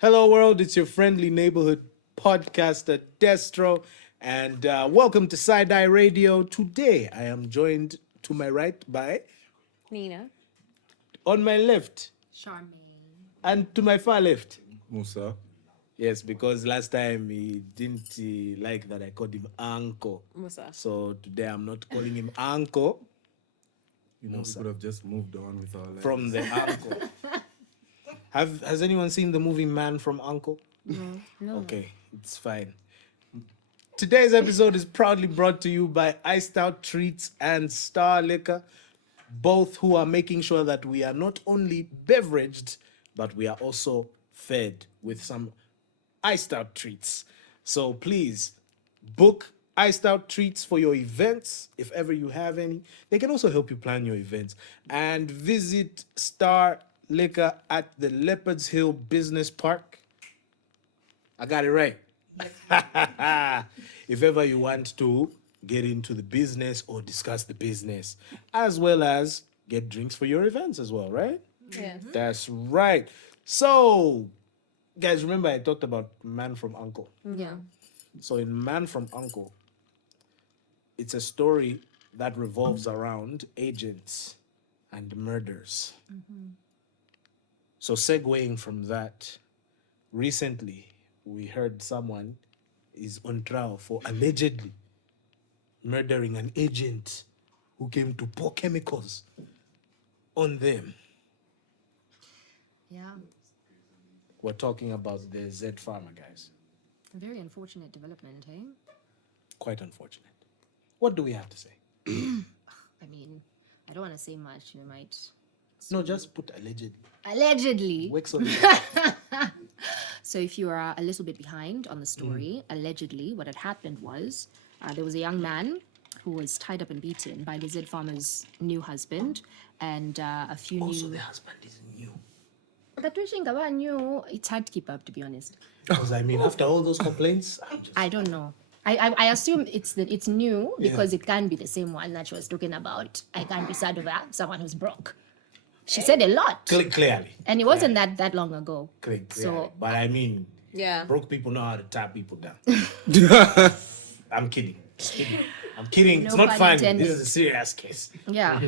Hello, world. It's your friendly neighborhood podcaster, Destro, and welcome to Side Eye Radio. Today, I am joined to my right by, Nina. on my left, Charmaine. and to my far left. Musa. Yes, because last time he didn't like that I called him Uncle. Musa. So today I'm not calling him Uncle. You know, we could have just moved on with our lives. From the Uncle. Has anyone seen the movie Man from Uncle? No. Okay, it's fine. Today's episode is proudly brought to you by Iced Out Treats and Star Liquor, both who are making sure that we are not only beveraged, but we are also fed with some iced out treats. So please book iced out treats for your events if ever you have any. They can also help you plan your events. And visit Star Liquor at the Leopards Hill Business Park. I got it right. If ever you want to get into the business or discuss the business, as well as get drinks for your events as well, right? Yes. That's right. So, guys, remember I talked about Man from Uncle. Yeah. So in Man from Uncle, it's a story that revolves around agents and murders. So segueing from that, recently we heard someone is on trial for allegedly murdering an agent who came to pour chemicals on them. Yeah. We're talking about the Z Farmer, guys. A very unfortunate development, eh? Quite unfortunate. What do we have to say? I mean, I don't want to say much. You might. No, just put allegedly. Allegedly. Wicks on So, if you are a little bit behind on the story, allegedly, what had happened was there was a young man who was tied up and beaten by Lizard Farmer's new husband and a few Also, new. the husband is new. But we think about new. It's hard to keep up, to be honest. Because I mean, after all those complaints, I'm just... I don't know. I assume it's new because it can be the same one that she was talking about. I can't be sad over someone who's broke. She said a lot, Clearly. and it wasn't that long ago. Clearly. So- But I mean, Yeah. broke people know how to tap people down. I'm kidding. Just kidding. I'm kidding. It's No not pun funny. intended. This is a serious case. Yeah.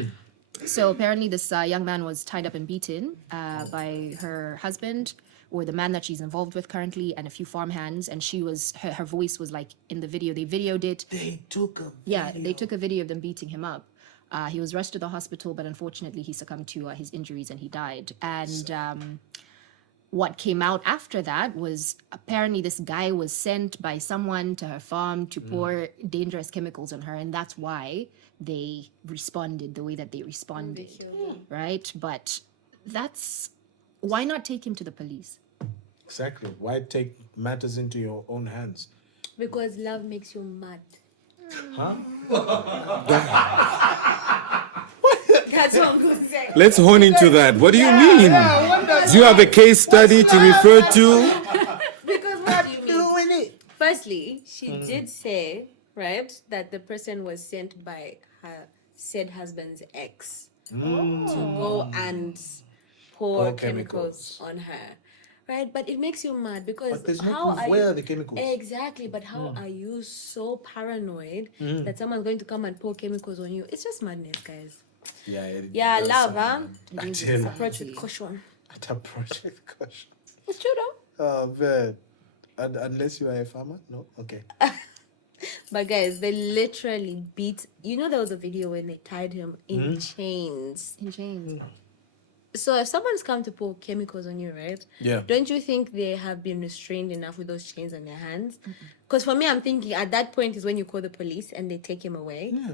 So apparently, this young man was tied up and beaten by her husband or the man that she's involved with currently, and a few farmhands. And she was her voice was like in the video. They videoed it. They took a Yeah, they took a video of them beating him up. He was rushed to the hospital, but unfortunately, he succumbed to his injuries and he died. And what came out after that was apparently this guy was sent by someone to her farm to pour dangerous chemicals on her, and that's why they responded the way that they responded, right? But that's why not take him to the police? Exactly. Why take matters into your own hands? Because love makes you mad. Huh? That's what I'm going to say. Let's hone into that. What do you mean? Do you have a case study to refer to? Because what do you mean? Firstly, she did say, right, that the person was sent by her said husband's ex to go and pour Pour chemicals on her. Right, but it makes you mad because But there's no how proof are where you are the chemicals? exactly? But how are you so paranoid that someone's going to come and pour chemicals on you? It's just madness, guys. Yeah, it Yeah, does love, sound huh? bad. I tell you. Approach with caution. At a project caution. It's true though. Oh, man. And unless you are a farmer? No? Okay. But guys, they literally beat. You know, there was a video when they tied him in chains. In chains. So if someone's come to pour chemicals on you, right? Yeah. Don't you think they have been restrained enough with those chains on their hands? Because for me, I'm thinking at that point is when you call the police and they take him away. Yeah.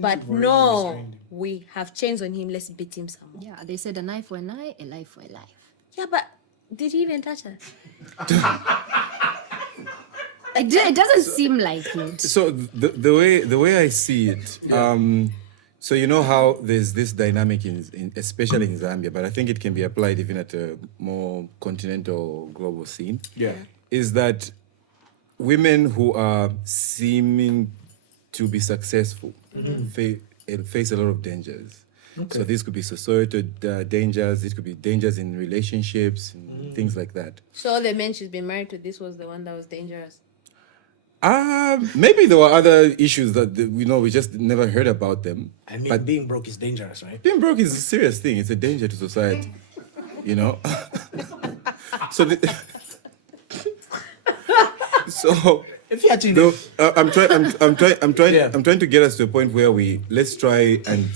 But You've already no, restrained him. we have chains on him. Let's beat him some more. Yeah, they said a knife for an eye, a life for a life. Yeah, but did he even touch her? It doesn't seem like it. So the way I see it, so you know how there's this dynamic in especially in Zambia, but I think it can be applied even at a more continental global scene. Yeah. Is that women who are seeming to be successful face a lot of dangers. So this could be societal dangers. It could be dangers in relationships, in things like that. So all the men she's been married to, this was the one that was dangerous. Maybe there were other issues that we just never heard about them. I mean, but being broke is dangerous, right? being broke is a serious thing. It's a danger to society, So, so If you're actually no, I'm trying. Yeah. I'm trying to get us to a point where let's try and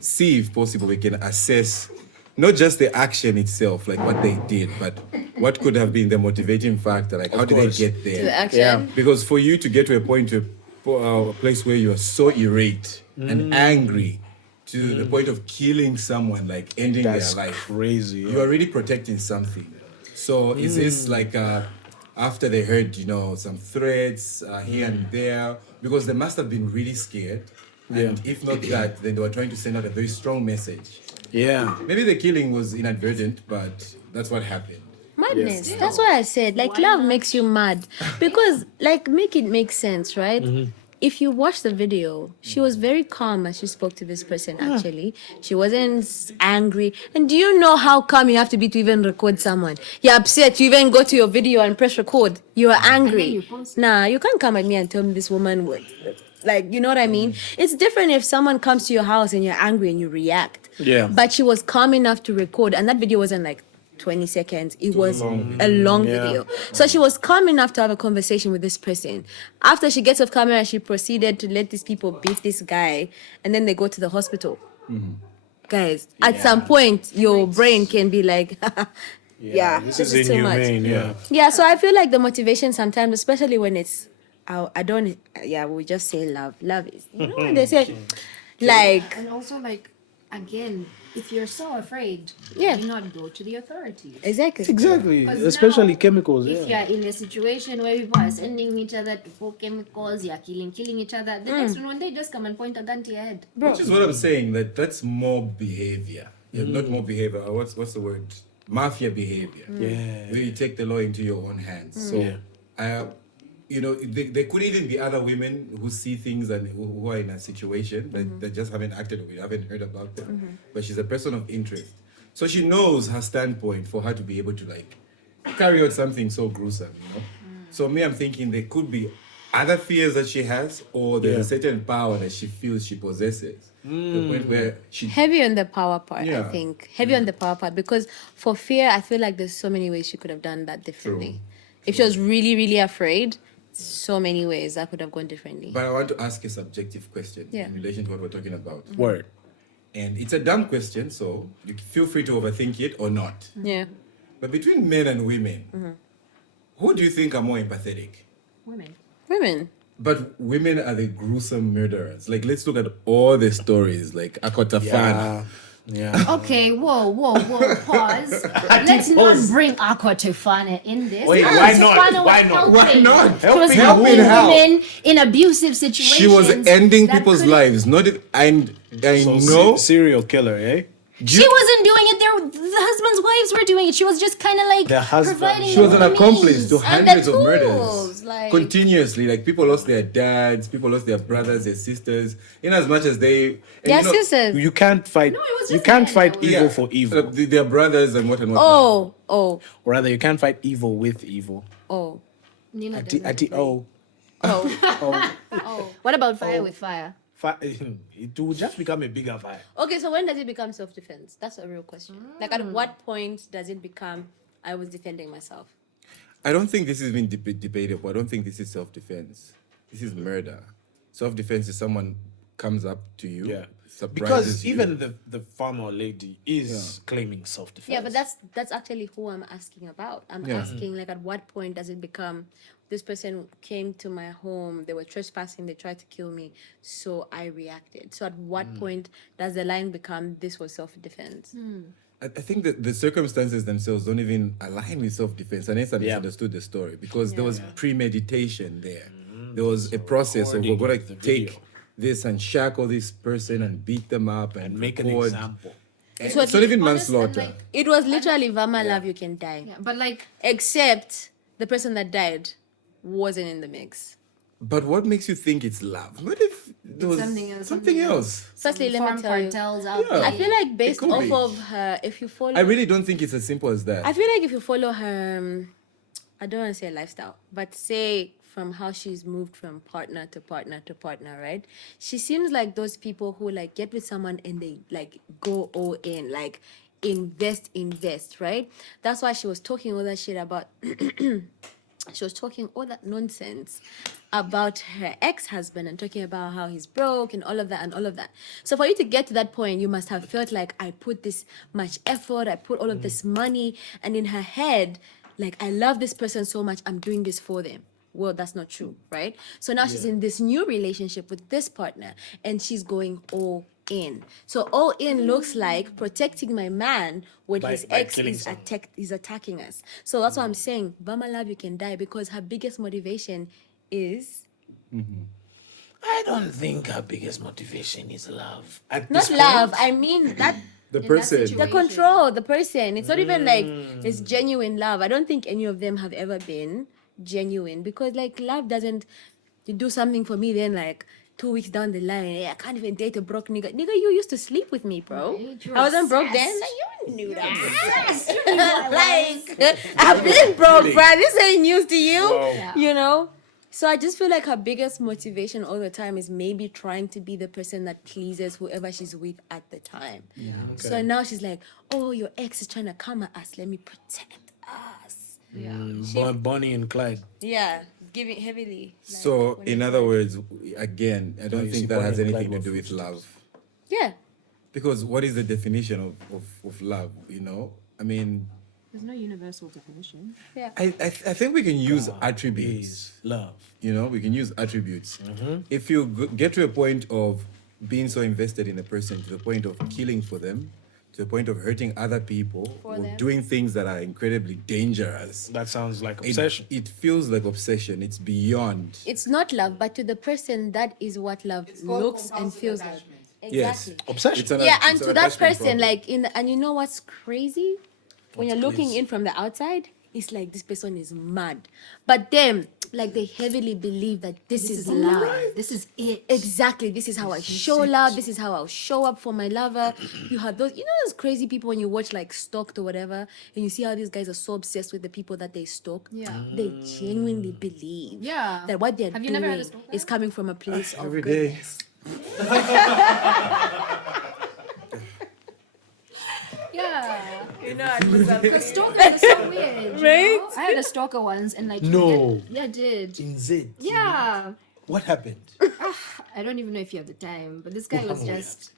see if possible we can assess not just the action itself, like what they did, but what could have been the motivating factor, like how did they course. get To the there? action. Yeah. Because for you to get to a point, a place where you are so irate and angry to the point of killing someone, like ending that's their life, crazy. you're already protecting something. So is this like after they heard, some threats here and there, because they must have been really scared. And if not that, then they were trying to send out a very strong message. Yeah. Maybe the killing was inadvertent, but that's what happened. Madness. That's why I said, like, love makes you mad. Because, like, make it make sense, right? If you watch the video, she was very calm as she spoke to this person, actually. She wasn't angry. And do you know how calm you have to be to even record someone? You're upset, you even go to your video and press record. You are angry. you post it. Nah, you can't come at me and tell me this woman would. Like, you know what I mean? It's different if someone comes to your house and you're angry and you react. Yeah. But she was calm enough to record, and that video wasn't like 20 seconds. It was a long video. So she was calm enough to have a conversation with this person. After she gets off camera, she proceeded to let these people beat this guy, and then they go to the hospital. Guys, at some point, your brain can be like, yeah, This this is too much. inhumane. Yeah. Yeah, so I feel like the motivation sometimes, especially when it's, we just say love. Love is, when they say, like, And also, like, again, if you're so afraid, Yeah. do not go to the authorities. exactly. Exactly. 'Cause Especially now, chemicals. If Yeah. you're in a situation where people are sending each other to pour chemicals, you're killing each other, the next one they just come and point a gun to your head. Which is what I'm saying, that's more behavior. Yeah, not more behavior. What's the word? Mafia behavior. Yeah. Where you take the law into your own hands. So, there could even be other women who see things and who are in a situation that just haven't acted or we haven't heard about them. But she's a person of interest. So she knows her standpoint for her to be able to like carry out something so gruesome, So me, I'm thinking there could be other fears that she has, or there's a certain power that she feels she possesses. The point where she Heavy on the power part, I Yeah. think. Heavy on the power part, because for fear, I feel like there's so many ways she could have done that differently. If she was really, really afraid, so many ways that could have gone differently. But I want to ask a subjective question Yeah. in relation to what we're talking about. Word. And it's a dumb question, so you feel free to overthink it or not. Yeah. But between men and women, who do you think are more empathetic? Women. Women. But women are the gruesome murderers. Like, let's look at all the stories, like Akotafana. Yeah. Okay, whoa, pause. Let's not bring Aqua Tofana in this. Wait, Aqua why not? Tofana was Why not? helping. Why not? She was Helping helping how? women in abusive situations. She was ending that people's couldn't- lives. Not it, and I So know. serial killer, eh? She wasn't doing it. The husband's wives were doing it. She was just kind of like The husband. providing. She was an the accomplice to means. And the hundreds of tools, murders. like- Continuously. Like, people lost their dads, people lost their brothers, their sisters, in as much as they. and Their sisters. You can't fight. No, it was You just can't men, fight though. evil for evil. Their brothers and what and what. Oh. Or rather, you can't fight evil with evil. Nina Ati, doesn't ati, play. oh. What about fire with fire? It will just become a bigger fire. Okay, so when does it become self-defense? That's a real question. Like, at what point does it become, I was defending myself? I don't think this has been debatable. I don't think this is self-defense. This is murder. Self-defense is someone comes up to you, surprises Because you. even the farmer lady is claiming self-defense. Yeah, but that's actually who I'm asking about. I'm asking, like, at what point does it become, this person came to my home, they were trespassing, they tried to kill me, so I reacted. So at what point does the line become, this was self-defense? I think that the circumstances themselves don't even align with self-defense, unless I misunderstood the story, because there was premeditation there. There was a process of, we're going recording to the take video. this and shackle this person and beat them up and make an record. example. It's what not even honest and, manslaughter. like, It was literally, Vama, love, you can die. Yeah, but like Except the person that died wasn't in the mix. But what makes you think it's love? What if there was something else, something else. Firstly, let Farm me tell you. cartels out Yeah. there. I feel like based could off be. of her, if you follow, I really don't think it's as simple as that. I feel like if you follow her, I don't want to say lifestyle, but say from how she's moved from partner to partner to partner, right? She seems like those people who like get with someone and they like go all in, like invest, right? That's why she was talking all that shit about. She was talking all that nonsense about her ex-husband and talking about how he's broke and all of that and all of that. So for you to get to that point, you must have felt like I put this much effort, I put all of this money, and in her head, like I love this person so much, I'm doing this for them. Well, that's not true, right? So now she's in this new relationship with this partner and she's going all in. So all in looks like protecting my man when By his ex killing is someone. is attacking us. So that's why I'm saying Bama love you can die, because her biggest motivation is I don't think her biggest motivation is love. At not this love. point. I mean that The In that person. situation. the control, the person. It's not even like it's genuine love. I don't think any of them have ever been genuine, because like love doesn't, you do something for me, then like 2 weeks down the line, hey, I can't even date a broke nigga. Nigga, you used to sleep with me, bro. Right, you're I wasn't broke then. obsessed. Like, you knew that. Like, I've been broke, bro. This ain't news to you. Wow. Yeah. You know? So I just feel like her biggest motivation all the time is maybe trying to be the person that pleases whoever she's with at the time. So now she's like, oh, your ex is trying to come at us. Let me protect us. Bonnie and Clyde. Yeah, giving heavily. like, So, when in it- other words, again, I don't you see think that has Bonnie and anything to Clyde do were with love. Yeah. Because what is the definition of love, I mean, There's no universal definition. Yeah. I think we can use Is attributes. love. We can use attributes. If you get to a point of being so invested in a person to the point of killing for them, to the point of hurting other people, For or them. doing things that are incredibly dangerous, That sounds like it- obsession. It feels like obsession. It's beyond. It's not love, but to the person, that is what love called looks and compulsive feels attachment. like. Yes. Exactly. Obsession. It's an- Yeah, and it's to an that attachment person, problem. like and you know what's crazy? When you're looking crazy? in from the outside, it's like this person is mad. But then, like they heavily believe that this is love. This is it. Exactly. This is how I show love. This is how I'll show up for my lover. You have those, those crazy people when you watch like Stalked or whatever, and you see how these guys are so obsessed with the people that they stalk. Yeah. They genuinely believe Yeah. that what they're Have you doing never had a stalker? is coming from a place of Every day. goodness. Yeah. You know, and Musa, The stalkers are so weird. Right? I had a stalker once and like No. yeah, I did. In Z. Yeah. What happened? I don't even know if you have the time, but this guy was just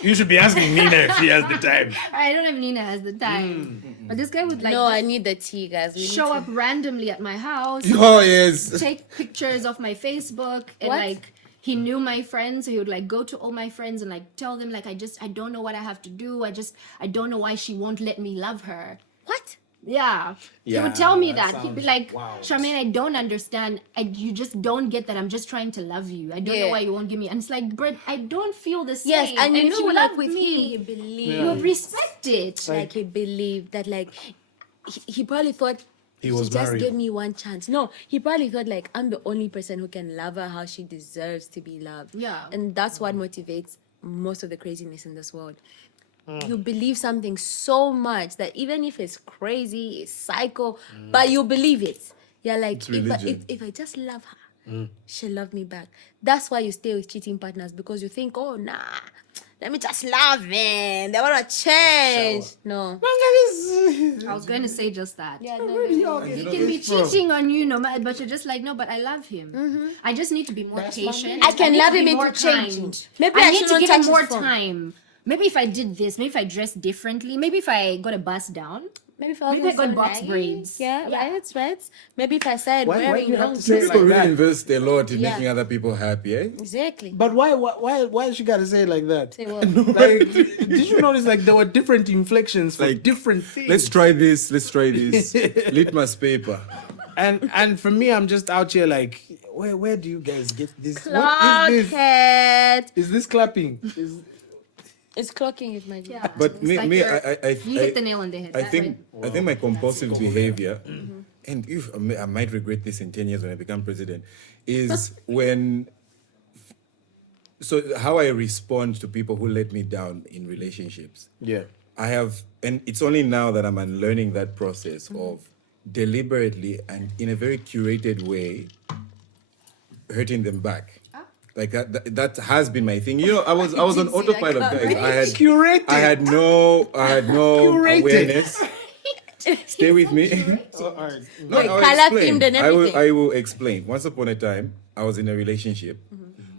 You should be asking Nina if she has the time. I don't know if Nina has the time. But this guy would like no, I need the tea, guys. We need show to- up randomly at my house, Oh yes. take pictures of my Facebook, and What? like he knew my friends, so he would like go to all my friends and like tell them like I don't know what I have to do. I don't know why she won't let me love her. What? Yeah. He Yeah, would tell me that that. He'd be sounds like, wild. Charmaine, I don't understand. You just don't get that. I'm just trying to love you. I don't know Yeah. why you won't give me. And it's like, Brett, I don't feel the same. Yes, and you if know, you like love with him, he me, believed. you would respect it. Like he believed that like he probably thought He was she just married. gave me one chance. No, he probably thought like I'm the only person who can love her how she deserves to be loved. Yeah. And that's what motivates most of the craziness in this world. You believe something so much that even if it's crazy, it's psycho, but you believe it. You're like, It's if religion. I just love her, she'll love me back. That's why you stay with cheating partners, because you think, oh nah, let me just love them. They wanna change. No. I was going to say just that. Yeah, no, He can be cheating on you, no matter, but you're just like, no, but I love him. I just need to be more patient. I can need love to him be into more changing. kind. Maybe I I need to shouldn't give him touch more his phone. time. Maybe if I did this, maybe if I dressed differently, maybe if I got a bust down. Maybe if I Maybe I was got so box nice. braids. Yeah, Yeah. right. Maybe if I started Why do wearing you have long to say it dresses. like People really that? invest a lot in Yeah. making other people happy, eh? Exactly. But why she gotta say it like that? Say what? Like, did you notice like there were different inflections for Like, different things? Let's try this. Litmus paper. And for me, I'm just out here like, where do you guys get this? Clock What is this? it. Is this clapping? It's clocking it, my dear. Yeah. But It's me, like me, you're- I you hit the nail on the head. I That think right. I think my compulsive behavior, and if I might regret this in 10 years when I become president, is when So how I respond to people who let me down in relationships. Yeah. I have, and it's only now that I'm unlearning that process of deliberately and in a very curated way hurting them back. Like that has been my thing. You know, I was on see that autopilot, coming. guys. Curated. I had no Curated. awareness. Stay with me. No, Wait, I'll color explain. themed and I will everything. explain. Once upon a time, I was in a relationship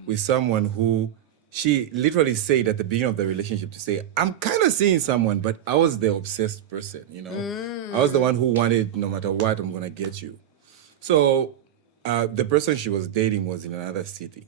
with someone who she literally said at the beginning of the relationship to say, I'm kind of seeing someone, but I was the obsessed person, you know. I was the one who wanted, no matter what, I'm gonna get you. So the person she was dating was in another city.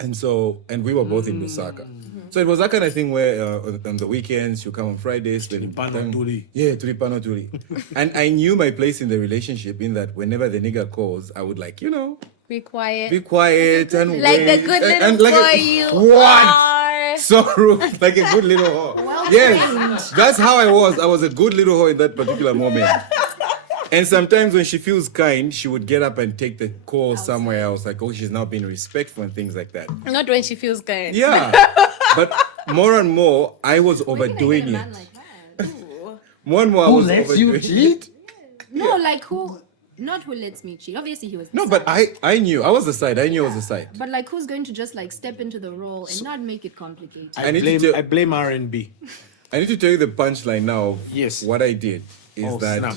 And we were both in Lusaka. So it was that kind of thing where on the weekends you come on Fridays. Tulipano Tuli. Yeah, Tulipano Tuli. And I knew my place in the relationship in that whenever the nigga calls, I would like, you know, Be quiet. be quiet and Like the wait. good little And like boy you what? are. So rude, like a good little whore. Yes, that's how I was. I was a good little whore in that particular moment. And sometimes when she feels kind, she would get up and take the call somewhere else. Like, oh, she's now being respectful and things like that. Not when she feels kind. Yeah. But more and more, I was overdoing it. Like that. Ooh. More and more, I Who was lets you overdoing it. cheat? No, like who? Not who lets me cheat. Obviously, he was. the No, but side. I knew. I was the side. I knew I was the side. But like, who's going to just like step into the role and not make it complicated? I need to tell- I blame R&B. I need to tell you the punchline now of Yes. what I did is Oh, that snap.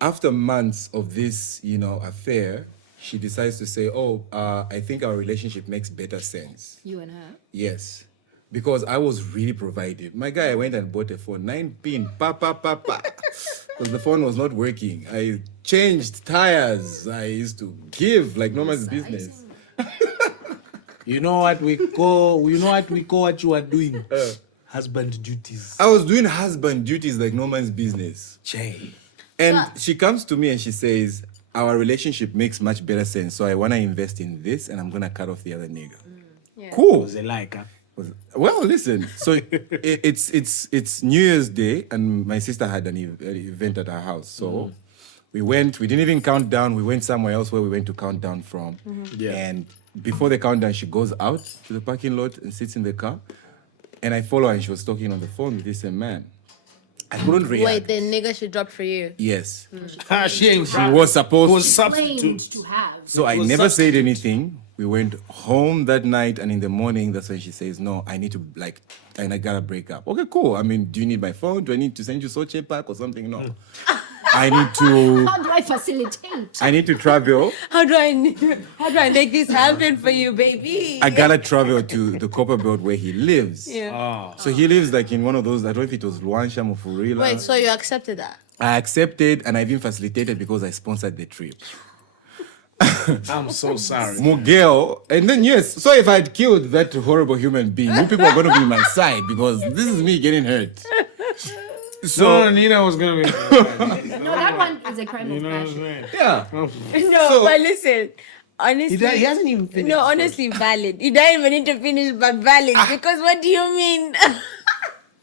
after months of this, you know, affair, she decides to say, "Oh, I think our relationship makes better sense." You and her. Yes, because I was really provided. My guy, I went and bought a phone, 9-pin, because the phone was not working. I changed tires. I used to give like no man's business. You know what we call what you are doing? Husband duties. I was doing husband duties like no man's business. Jay. And she comes to me and she says, our relationship makes much better sense. So I want to invest in this and I'm going to cut off the other nigga. Yeah. Cool. Was it like, huh? Well, listen. So it's New Year's Day and my sister had an event at her house. So we didn't even count down. We went somewhere else where we went to count down from. Yeah. And before the countdown, she goes out to the parking lot and sits in the car. And I follow her and she was talking on the phone with this man. I couldn't react. Wait, the nigga she dropped for you. Yes. She was supposed was to. Claimed substitute. to have. So I was never said anything. We went home that night, and in the morning, that's when she says, "No, I need to and I gotta break up." Okay, cool. I mean, do you need my phone? Do I need to send you Soche pack or something? No. I need to. How do I facilitate? I need to travel. How do I make this happen for you, baby? I gotta travel to the copper belt where he lives. Yeah. So he lives like in one of those. I don't know if it was Luansham or Furila. Wait, so you accepted that? I accepted, and I even facilitated because I sponsored the trip. I'm so sorry. Miguel, and then yes, so if I'd killed that horrible human being, you people are going to be on my side because this is me getting hurt. So Nina was gonna be. No, that one is a crime You of know what I'm passion. saying? Yeah. No, So- but listen. Honestly, He hasn't even finished. no, honestly, valid. You don't even need to finish, but valid. Because what do you mean?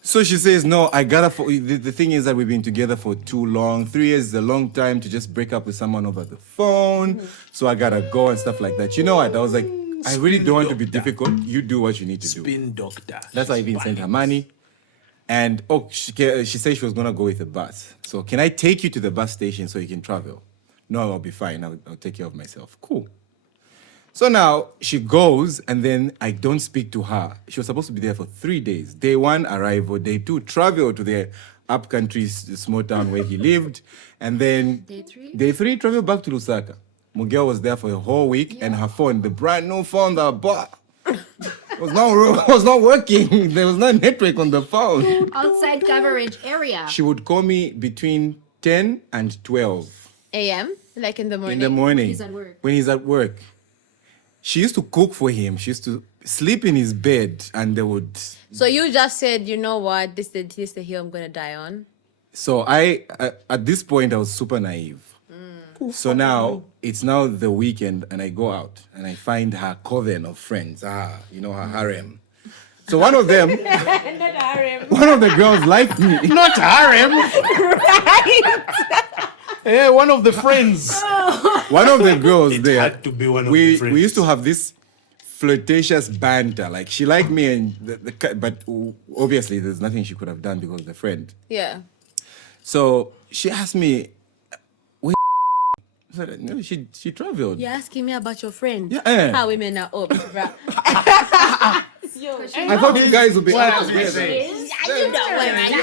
So she says, no, I gotta, the thing is that we've been together for too long. 3 years is a long time to just break up with someone over the phone. So I gotta go and stuff like that. You know what? I was like, I really don't want to be difficult. You do what you need to do. Spin doctor. That's why I even sent her money. And she said she was gonna go with the bus. So can I take you to the bus station so you can travel? No, I'll be fine. I'll take care of myself. Cool. So now she goes, and then I don't speak to her. She was supposed to be there for 3 days. Day 1, arrival. Day 2, travel to the upcountry small town where he lived. And then Day 3, travel back to Lusaka. Miguel was there for a whole week, and her phone, the brand new phone that I bought, was not working. There was no network on the phone. Outside coverage area. She would call me between 10 and 12 AM? Like in the morning? in the morning. He's at work. When he's at work. She used to cook for him. She used to sleep in his bed, and they would. So you just said, you know what? This is the hill I'm going to die on. So I at this point, I was super naive. So now it's now the weekend, and I go out and I find her coven of friends. Her harem. So one of them, Not Harem. one of the girls liked me. Not harem. Yeah, one of the friends. One of the girls there. had to be one of we the friends. we used to have this flirtatious banter. Like she liked me, and but obviously there's nothing she could have done because of the friend. Yeah. So she asked me, "Where?" I said, "No, she traveled." You're asking me about your friend. Yeah. How women are up, bruh. Yo, I thought you guys would be What out else we together. say? you know where I am.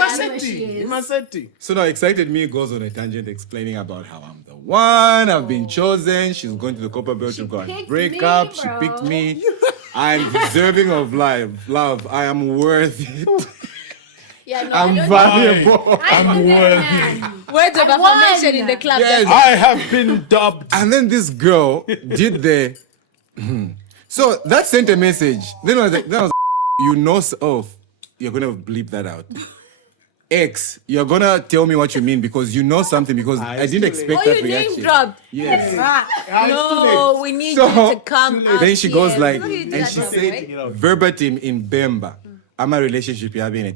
You must say. So now Excited Me goes on a tangent explaining about how I'm the one, I've been chosen, she's going to the Copper Belt to go and picked break me, up, bro. she picked me. I'm deserving of love, I am worth it. Yeah, no, I'm I don't valuable. I'm worthy. Words of affirmation in the club. Yes. I have been dubbed. And then this girl did the. So that sent a message. Then I was like, you know, you're gonna bleep that out. X, you're gonna tell me what you mean because you know something because I didn't expect Oh, that you reaction. name dropped. Yes. No, we need So, you to come out Then she goes here. like, Look, you do and that she now, said right? verbatim in Bemba, I'm a relationship you have in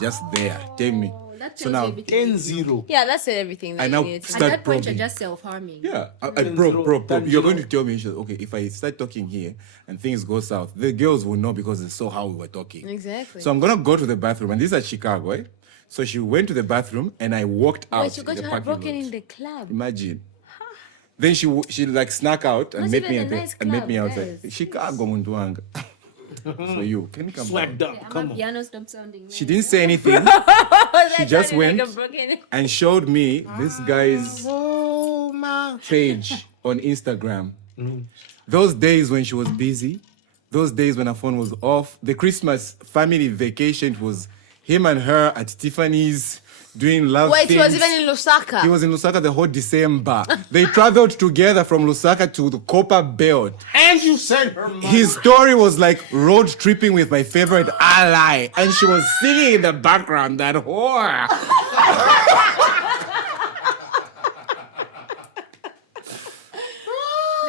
just there. Tell me. That So tells now, you everything. 10-0. Yeah, that's everything. That I you now needed to At start that point, probing. you're just self-harming. Yeah, I Then probe. zero. You're going to tell me, she said, okay, if I start talking here and things go south, the girls will know because they saw how we were talking. Exactly. So I'm gonna go to the bathroom, and this is at Chicago, eh? So she went to the bathroom, and I walked out. Wait, you got in the your heart parking broken lot. in the club. Imagine. Then she like snuck out and Not met me even a at nice and met me club, outside. guys. Chicago muntu wanga. So you can you come Swagged down? up. Come My on. piano stopped sounding. She didn't say anything. She just went and showed me this guy's Oh, my. page on Instagram. Those days when she was busy, those days when her phone was off, the Christmas family vacation was him and her at Tiffany's doing love Wait, things. he was even in Lusaka. He was in Lusaka the whole December. They traveled together from Lusaka to the Copper Belt. And you sent her money. His story was like road tripping with my favorite ally, and she was singing in the background, that whore.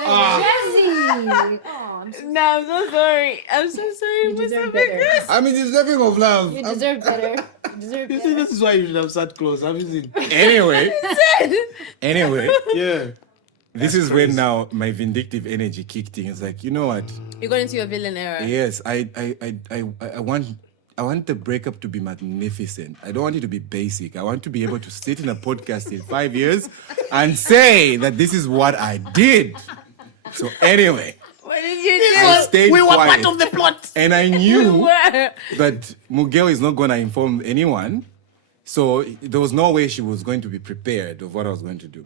Jesse! Oh, I'm so No, I'm so sorry. I'm so sorry. You deserve better. I mean, deserving of love. You deserve better. You deserve You see, better. this is why you should have sat close. Have you seen? Anyway, Yeah. this is when now my vindictive energy kicked in. It's like, you know what? You got into your villain era. Yes, I want the breakup to be magnificent. I don't want it to be basic. I want to be able to sit in a podcast in 5 years and say that this is what I did. So anyway, What did you do? I stayed We were quiet. part of the plot. And I knew Where? that Miguel is not going to inform anyone. So there was no way she was going to be prepared of what I was going to do.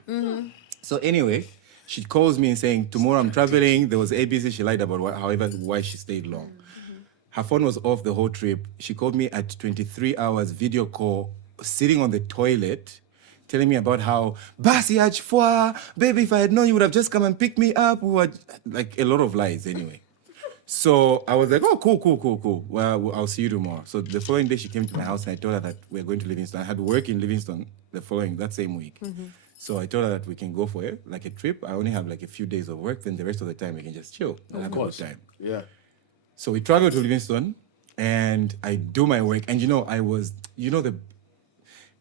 So anyway, she calls me and saying, tomorrow I'm traveling. There was ABC she lied about, why she stayed long. Her phone was off the whole trip. She called me at 23 hours video call, sitting on the toilet, telling me about how, Basi achfwa, baby, if I had known you would have just come and picked me up. We were, like a lot of lies anyway. So I was like, oh, cool. Well, I'll see you tomorrow. So the following day, she came to my house and I told her that we're going to Livingston. I had work in Livingston that same week. So I told her that we can go for it, like a trip. I only have like a few days of work, then the rest of the time we can just chill and have a good time. Yeah. So we traveled to Livingston and I do my work. And I was,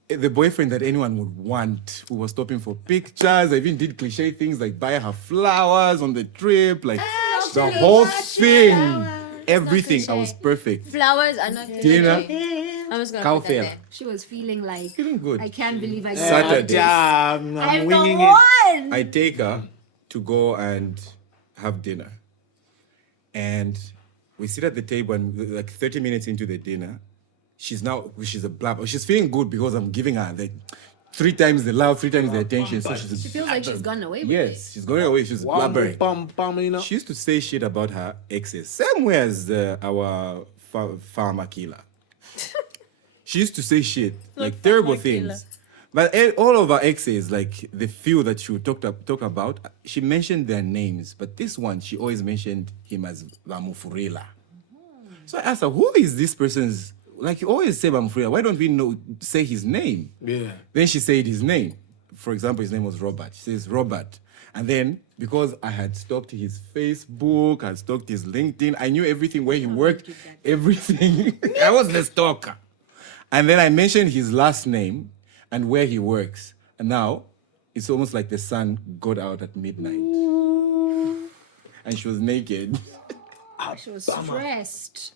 the boyfriend that anyone would want, who was stopping for pictures. I even did cliche things like buy her flowers on the trip, like the whole thing, everything. I was perfect. Flowers are not Dinner, I'm just gonna cow put that fair. there. She was feeling like, Feeling good. I can't believe I got Saturday. I'm I'm winging the it. one! I take her to go and have dinner. And we sit at the table and like 30 minutes into the dinner, she's a blab. She's feeling good because I'm giving her the 3 times the love, 3 times the attention. So She she's feels like she's gotten away with yes, she's going away. She's blabbering. Bum, She used to say shit about her exes, same way as our farmer killer. She used to say shit, like terrible things. But all of her exes, like the few that she would talk about, she mentioned their names. But this one, she always mentioned him as Vamufurila. So I asked her, who is this person's, like you always say Vamufurila, why don't we say his name? Yeah. Then she said his name. For example, his name was Robert. She says Robert. And then, because I had stalked his Facebook, I had stalked his LinkedIn, I knew everything, where he worked, everything. I was the stalker. And then I mentioned his last name and where he works. And now, it's almost like the sun got out at midnight. and she was naked. She was stressed.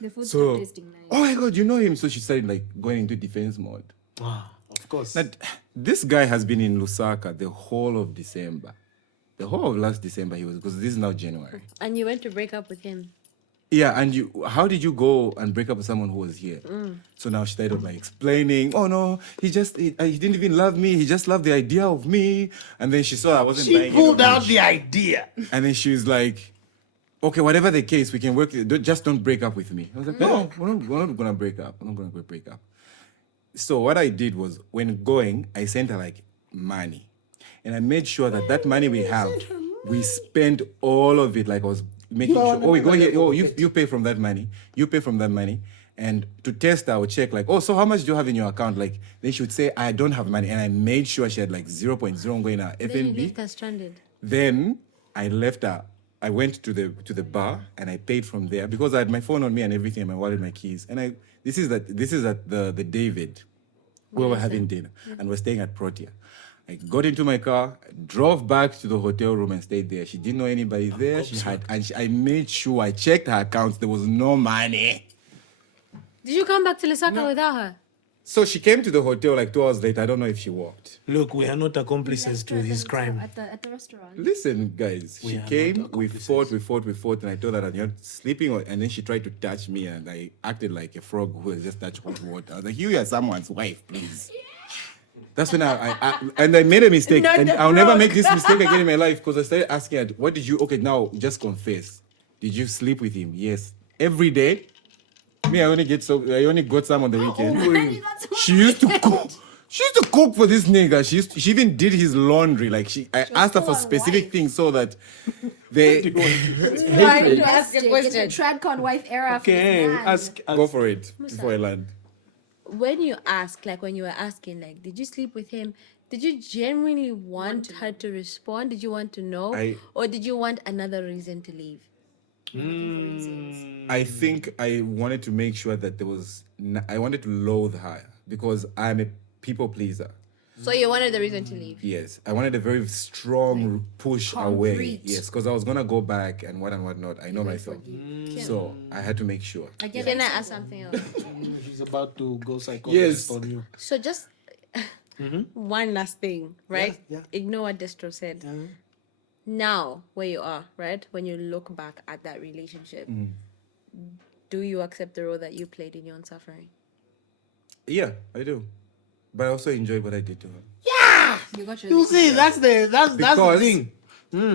The food So, stopped tasting nice. oh my God, you know him. So she started like going into defense mode. Of course. That this guy has been in Lusaka the whole of December. The whole of last December he was, because this is now January. And you went to break up with him. Yeah, and how did you go and break up with someone who was here? So now she started like explaining, oh no, he didn't even love me, he just loved the idea of me. And then she saw I wasn't She buying pulled it. out the idea. And then she was like, okay, whatever the case, we can work it. Just don't break up with me. I was like, no, we're not gonna break up. We're not gonna break up. So what I did was, when going, I sent her like money. And I made sure that money we have, we spend all of it. Like I was making sure, oh, we go here, oh, you pay from that money. You pay from that money. And to test, I would check like, oh, so how much do you have in your account? Like, then she would say, I don't have money. And I made sure she had like 0.0 going in her Then you FNB. left her stranded. Then I left her. I went to the bar and I paid from there because I had my phone on me and everything, my wallet, my keys. And this is at the David, where we're having dinner, and we're staying at Protea. I got into my car, drove back to the hotel room and stayed there. She didn't know anybody there. I made sure I checked her accounts. There was no money. Did you come back to Lusaka without her? So she came to the hotel like 2 hours later. I don't know if she walked. Look, we are not accomplices to his crime. At the restaurant. Listen, guys, We she are not came, we accomplices. fought, and I told her that you're sleeping, and then she tried to touch me, and I acted like a frog who has just touched hot water. I was like, you are someone's wife, please. That's when I made a mistake, Not and the I'll never frog. make this mistake again in my life, because I started asking her, what did you, okay, now just confess. Did you sleep with him? Yes. Every day? Me, I only got some on the weekend. She used to cook. She used to cook for this nigga. She even did his laundry. Like I asked her for specific things so that they Trying to ask a It's a question. Tradcon wife era for Okay, this man. ask. go for it before I land. When you ask, like when you were asking, like, did you sleep with him? Did you genuinely want her to respond? Did you want to know? Or did you want another reason to leave? I think I wanted to make sure that I wanted to loathe her because I'm a people pleaser. So you wanted the reason to leave. Yes, I wanted a very strong push away. concrete. Yes, because I was gonna go back and what and whatnot. I know myself, so I had to make sure. I get Can I it. ask something else? She's about to go psychologist Yes. on you. So just one last thing, right? Yeah. Ignore what Destro said. Now, where you are, right? When you look back at that relationship, do you accept the role that you played in your own suffering? Yeah, I do, but I also enjoyed what I did to her. You got your You see, that's the Because thing.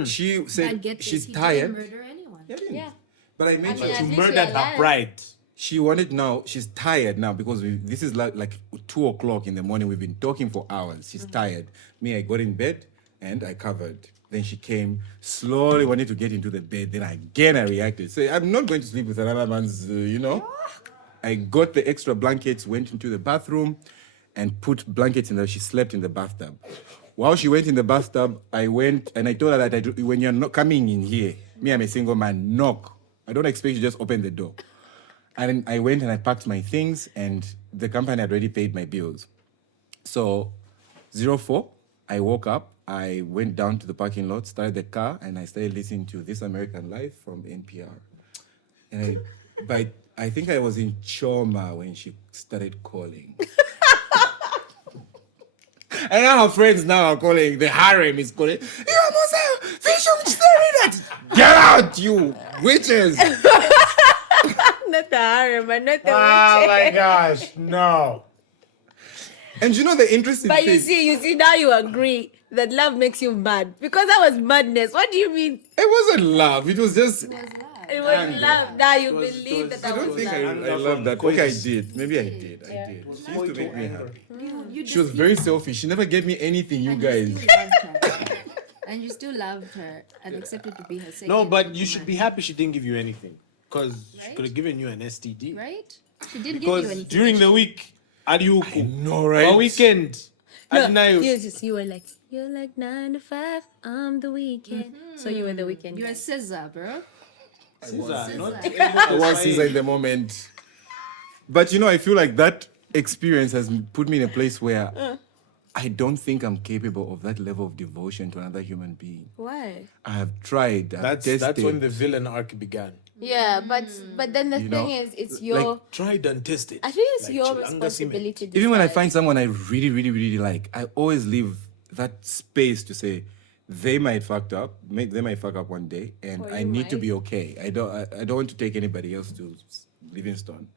she said get this. she's He tired. didn't murder anyone. Yeah. But I made sure at You least murdered you're her alive. pride. she wanted now. She's tired now because this is like 2 o'clock in the morning. We've been talking for hours. She's tired. Me, I got in bed and I covered. Then she came slowly, wanted to get into the bed. Then again I reacted. So I'm not going to sleep with another man's, I got the extra blankets, went into the bathroom, and put blankets in there. She slept in the bathtub. While she went in the bathtub, I went and I told her that when you're not coming in here, me, I'm a single man, knock. I don't expect you to just open the door. And I went and I packed my things, and the company had already paid my bills. So 04, I woke up, I went down to the parking lot, started the car, and I started listening to This American Life from NPR. And I think I was in Choma when she started calling. And now her friends now are calling, the Harem is calling, "Yo, Musa, fish on staring at." Get out, you witches! Not the harem, but not the Oh witch. my gosh, no. And you know the interesting But thing? you see, now you agree that love makes you mad. Because that was madness. What do you mean? It wasn't love. It was just. It was love. Now you believe that I that don't was think love. I love that. Okay, I did. Maybe I did. I did. She used to make me happy. She was very selfish. She never gave me anything, you guys. And you still loved her and accepted to be her second. No, but you should be happy she didn't give you anything. Because she Right? could have given you an STD. Right? She did give you Because anything. during the week, Adiuku. No, right? Or weekend. At night. You were like, you're like 9 to 5, I'm the weekend. So you were the weekend. You're a guy. scissor, bro. Caesar, not I was Caesar in the moment. But I feel like that experience has put me in a place where I don't think I'm capable of that level of devotion to another human being. Why? I have tried. I've That's tested. when the villain arc began. Yeah, but then the You thing know, is, it's like, your. Tried and tested. I think it's like your Chilanga responsibility. To Even when I decide. find someone I really, really, really like, I always leave that space to say they might fucked up, they might fuck up one day, and Or I you need to might. be okay. I don't want to take anybody else to Livingstone.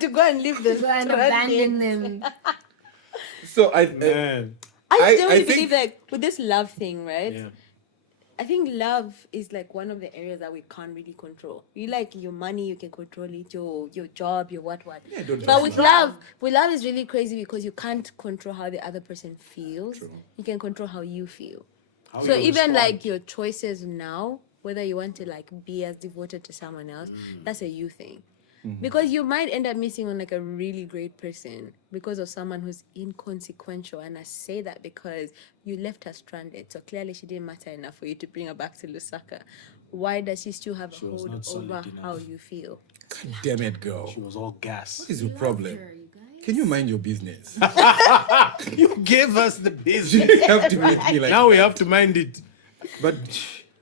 to go and live the Go and abandon them. So Man. I still I really think- believe like with this love thing, right? Yeah. I think love is like one of the areas that we can't really control. You like your money, you can control it, your job, your what. Yeah, don't But touch with me. love is really crazy because you can't control how the other person feels. True. You can control how you feel. How So you even respond. like your choices now, whether you want to like be as devoted to someone else, that's a you thing. Because you might end up missing on like a really great person because of someone who's inconsequential. And I say that because you left her stranded. So clearly she didn't matter enough for you to bring her back to Lusaka. Why does she still have a was hold not solid over enough. how you feel? God damn it, girl. She was all gas. What is your problem? Her, you guys. Can you mind your business? You gave us the business. You have to make me like. Now we have to mind it. But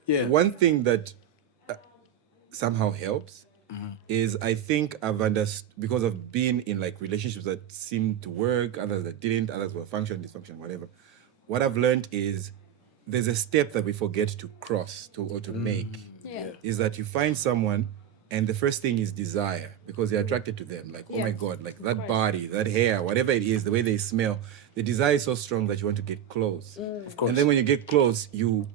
Yeah. one thing that somehow helps is I think I've understood because of being in like relationships that seemed to work, others that didn't, others were function, dysfunction, whatever. What I've learned is there's a step that we forget to cross or to make. Yeah. Is that you find someone and the first thing is desire because you're attracted to them. Like, oh Yeah. my God, like that body, that hair, whatever it is, the way they smell, the desire is so strong that you want to get close. Of course. And then when you get close, you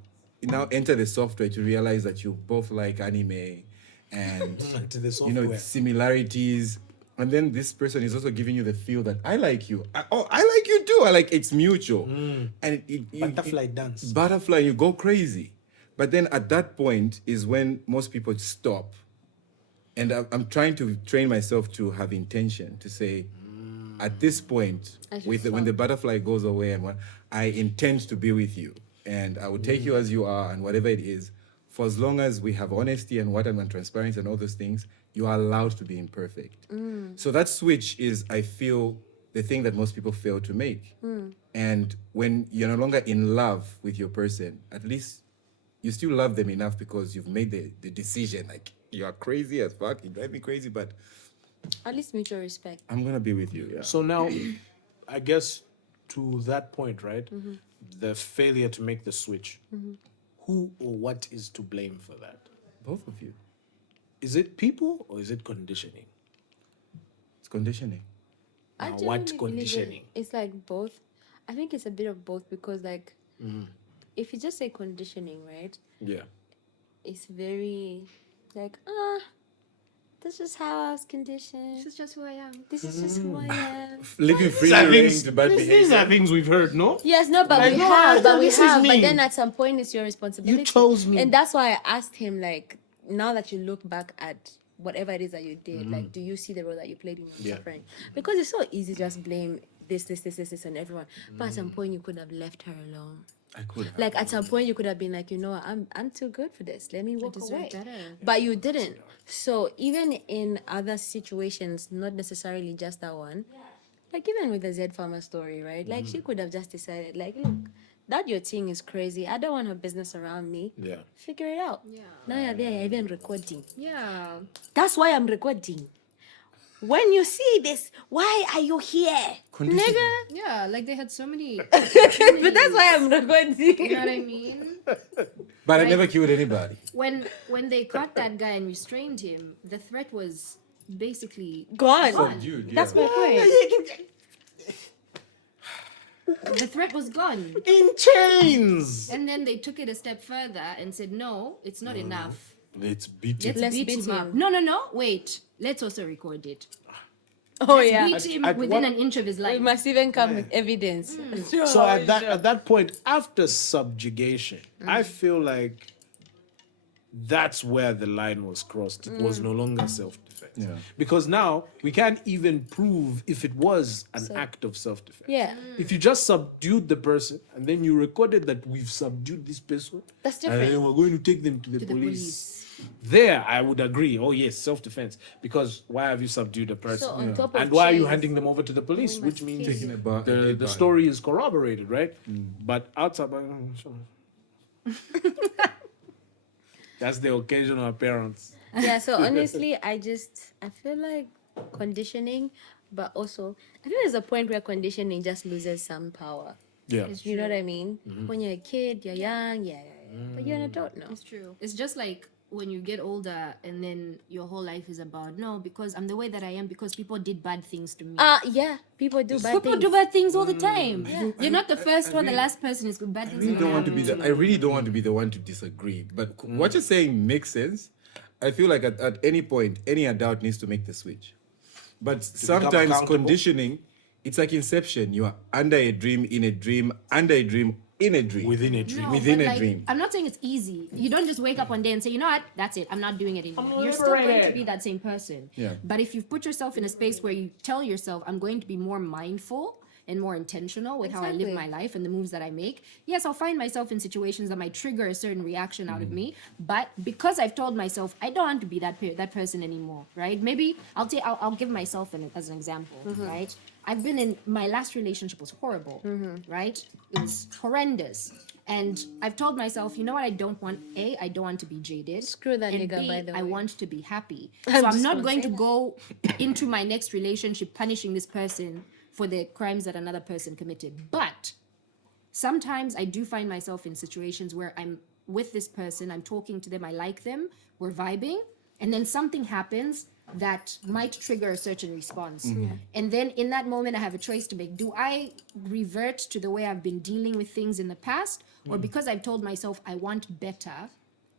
now enter the software to realize that you both like anime and To the you know software. similarities. And then this person is also giving you the feel that I like you. I like you too. I like it's mutual. And Butterfly dance. Butterfly, you go crazy. But then at that point is when most people stop. And I'm trying to train myself to have intention to say, at this point, I should when the butterfly goes away, and I intend to be with you, and I will take you as you are, and whatever it is, for as long as we have honesty and and transparency and all those things, you are allowed to be imperfect. So that switch is, I feel, the thing that most people fail to make. And when you're no longer in love with your person, at least you still love them enough because you've made the decision. Like, you are crazy as fuck, you drive me crazy, but At least mutual respect. I'm gonna be with you. Yeah. So now, I guess to that point, right? The failure to make the switch. Who or what is to blame for that? Both of you. Is it people or is it conditioning? It's conditioning. I Now, what genuinely believe conditioning? It's like both. I think it's a bit of both because like if you just say conditioning, right? Yeah. It's very like this is how I was conditioned. This is just who I am. This is just who I am. Living free These are range things- to bad These behavior. are things we've heard, no? Yes, no, but Like, we no, have, but we this is have. me. But then at some point, it's your responsibility. chose me. and that's why I asked him, like, now that you look back at whatever it is that you did, like, do you see the role that you played in your Yeah. suffering? Because it's so easy to just blame this, on everyone. But at some point, you could have left her alone. I could have. Like at some point, you could have been like, you know what, I'm too good for this. Let me walk deserve away. better. But you didn't. So even in other situations, not necessarily just that one, like even with the Z Farmer story, right? Like she could have just decided, like, look, that your thing is crazy. I don't want her business around me. Yeah. Figure it out. Yeah. Now you're there, you're even recording. Yeah. That's why I'm recording. When you see this, why are you here? Nigga. Yeah, like they had so many. But that's why I'm recording. You know what I mean? But I never killed anybody. When they caught that guy and restrained him, the threat was basically Gone. Subdued, That's yeah. my point. the threat was gone. In chains. And then they took it a step further and said, no, it's not enough. Let's beat it. Let's Let's beat beat him up. him. No. Wait. Let's also record it. Oh Let's yeah. beat him At within what- an inch of his We life. must even come with evidence. So at that point, after subjugation, I feel like that's where the line was crossed. It was no longer self-defense. Yeah. Because now we can't even prove if it was an act of self-defense. Yeah, If you just subdued the person and then you recorded that we've subdued this person, that's and different. then we're going to take them to the To the police. police. there I would agree. Oh yes, self-defense. Because why have you subdued a person? So on top of And why are you chase, handing them over to the police? we Which must means kill you. About the story is corroborated, right? But outside, that's the occasional appearance. Yeah, so honestly, I feel like conditioning, but also I think there's a point where conditioning just loses some power. Yeah. You know what I mean? When you're a kid, you're young, yeah. But you're an adult now. It's true. It's just like when you get older and then your whole life is about, no, because I'm the way that I am because people did bad things to me. Yeah, people do bad People things. do bad things all the time. You're not the I first or the really- last person who's bad I things. really are don't gonna want to be happen the. I really don't want to be the one to disagree. But what you're saying makes sense. I feel like at any point, any adult needs to make the switch. But sometimes accountable. conditioning, it's like inception. You are under a dream, in a dream, under a dream, in a dream. Within a dream. No, Within but a like, dream. I'm not saying it's easy. You don't just wake up one day and say, you know what, that's it. I'm not doing it anymore. I'm You're still going to liberated. be that same person. Yeah. But if you've put yourself in a space where you tell yourself, I'm going to be more mindful and more intentional with how I live Exactly. my life and the moves that I make, yes, I'll find myself in situations that might trigger a certain reaction out of me. But because I've told myself I don't want to be that person anymore, right? Maybe I'll give myself as an example, right? I've been in my last relationship was horrible, right? It was horrendous. And I've told myself, you know what? I don't want I don't want to be jaded. Screw that and nigga, B, by the I way. want to be happy. I'm So I'm just not gonna going say to that. go into my next relationship punishing this person for the crimes that another person committed. But sometimes I do find myself in situations where I'm with this person, I'm talking to them, I like them, we're vibing, and then something happens that might trigger a certain response. And then in that moment, I have a choice to make. Do I revert to the way I've been dealing with things in the past? Or because I've told myself I want better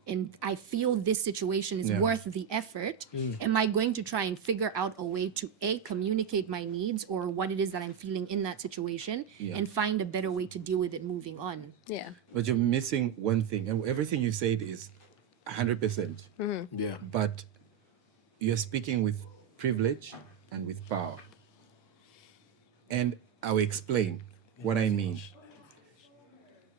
and I feel this situation is Yeah. worth the effort, am I going to try and figure out a way to communicate my needs or what it is that I'm feeling in that situation Yeah. and find a better way to deal with it moving on? Yeah. But you're missing one thing, and everything you said is 100%. Yeah. But you're speaking with privilege and with power. And I'll explain what I mean.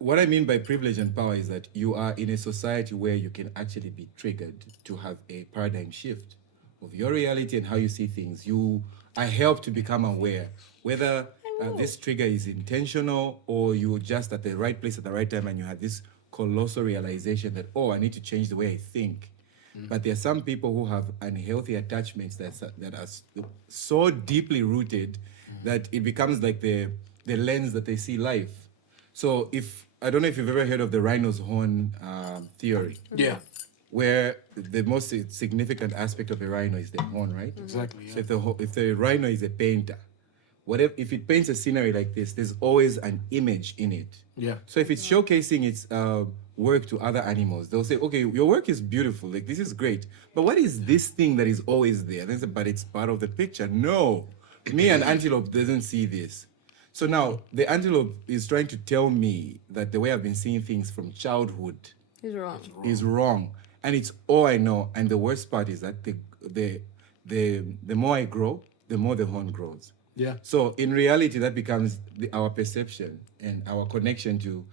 What I mean by privilege and power is that you are in a society where you can actually be triggered to have a paradigm shift of your reality and how you see things. I help to become aware whether this trigger is intentional or you're just at the right place at the right time and you have this colossal realization that, oh, I need to change the way I think. But there are some people who have unhealthy attachments that are so deeply rooted that it becomes like the lens that they see life. So I don't know if you've ever heard of the rhino's horn theory. Yeah. Where the most significant aspect of a rhino is the horn, right? Exactly. Yeah. So if the rhino is a painter, if it paints a scenery like this, there's always an image in it. Yeah. So if it's showcasing its work to other animals, they'll say, okay, your work is beautiful, like this is great, but what is this thing that is always there? They say, but it's part of the picture. No, me, an antelope doesn't see this. So now the antelope is trying to tell me that the way I've been seeing things from childhood He's wrong. is wrong, and it's all I know. And the worst part is that the more I grow, the more the horn grows. Yeah. So in reality, that becomes our perception and our connection to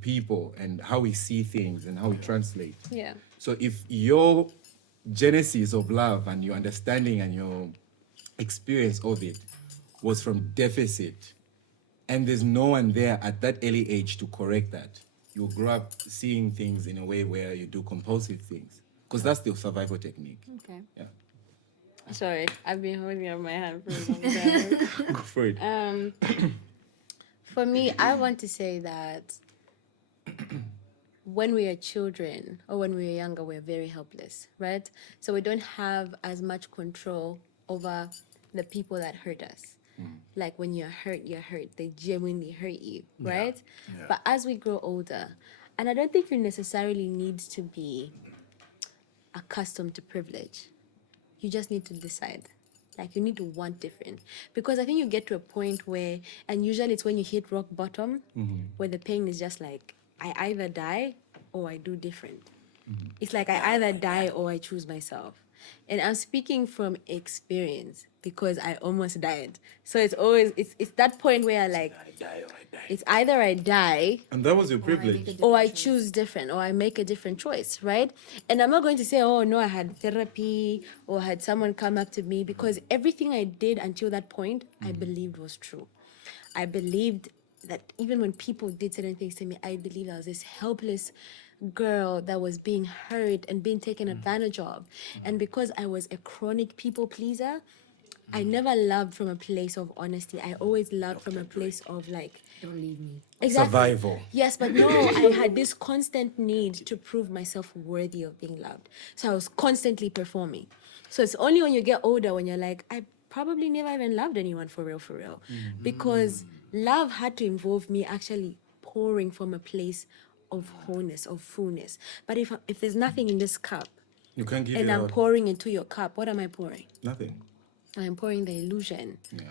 people and how we see things and how we translate. Yeah. So if your genesis of love and your understanding and your experience of it was from deficit, and there's no one there at that early age to correct that, you'll grow up seeing things in a way where you do compulsive things, because that's the survival technique. Okay. Yeah. Sorry, I've been holding up my hand for a long time. Go for it. For me, I want to say that when we are children or when we are younger, we're very helpless, right? So we don't have as much control over the people that hurt us. Like when you're hurt, they genuinely hurt you, right? Yeah. But as we grow older, and I don't think you necessarily need to be accustomed to privilege. You just need to decide. Like you need to want different. Because I think you get to a point where, and usually it's when you hit rock bottom, where the pain is just like, I either die or I do different. It's like I either die or I choose myself. And I'm speaking from experience because I almost died. So it's always it's that point where like I die or I die. it's either I die And that was your privilege. or I choose different or I make a different choice, right? And I'm not going to say, oh no, I had therapy or I had someone come up to me, because everything I did until that point I believed was true. I believed that even when people did certain things to me, I believed I was this helpless girl that was being hurt and being taken advantage of. And because I was a chronic people pleaser, I never loved from a place of honesty. I always loved from a place of like, Don't leave me. exactly. Survival. Yes, but no, I had this constant need to prove myself worthy of being loved. So I was constantly performing. So it's only when you get older when you're like, I probably never even loved anyone for real, because love had to involve me actually pouring from a place of wholeness, of fullness. But if there's nothing in this cup You can't give and it I'm out. pouring into your cup, what am I pouring? Nothing. I'm pouring the illusion Yeah.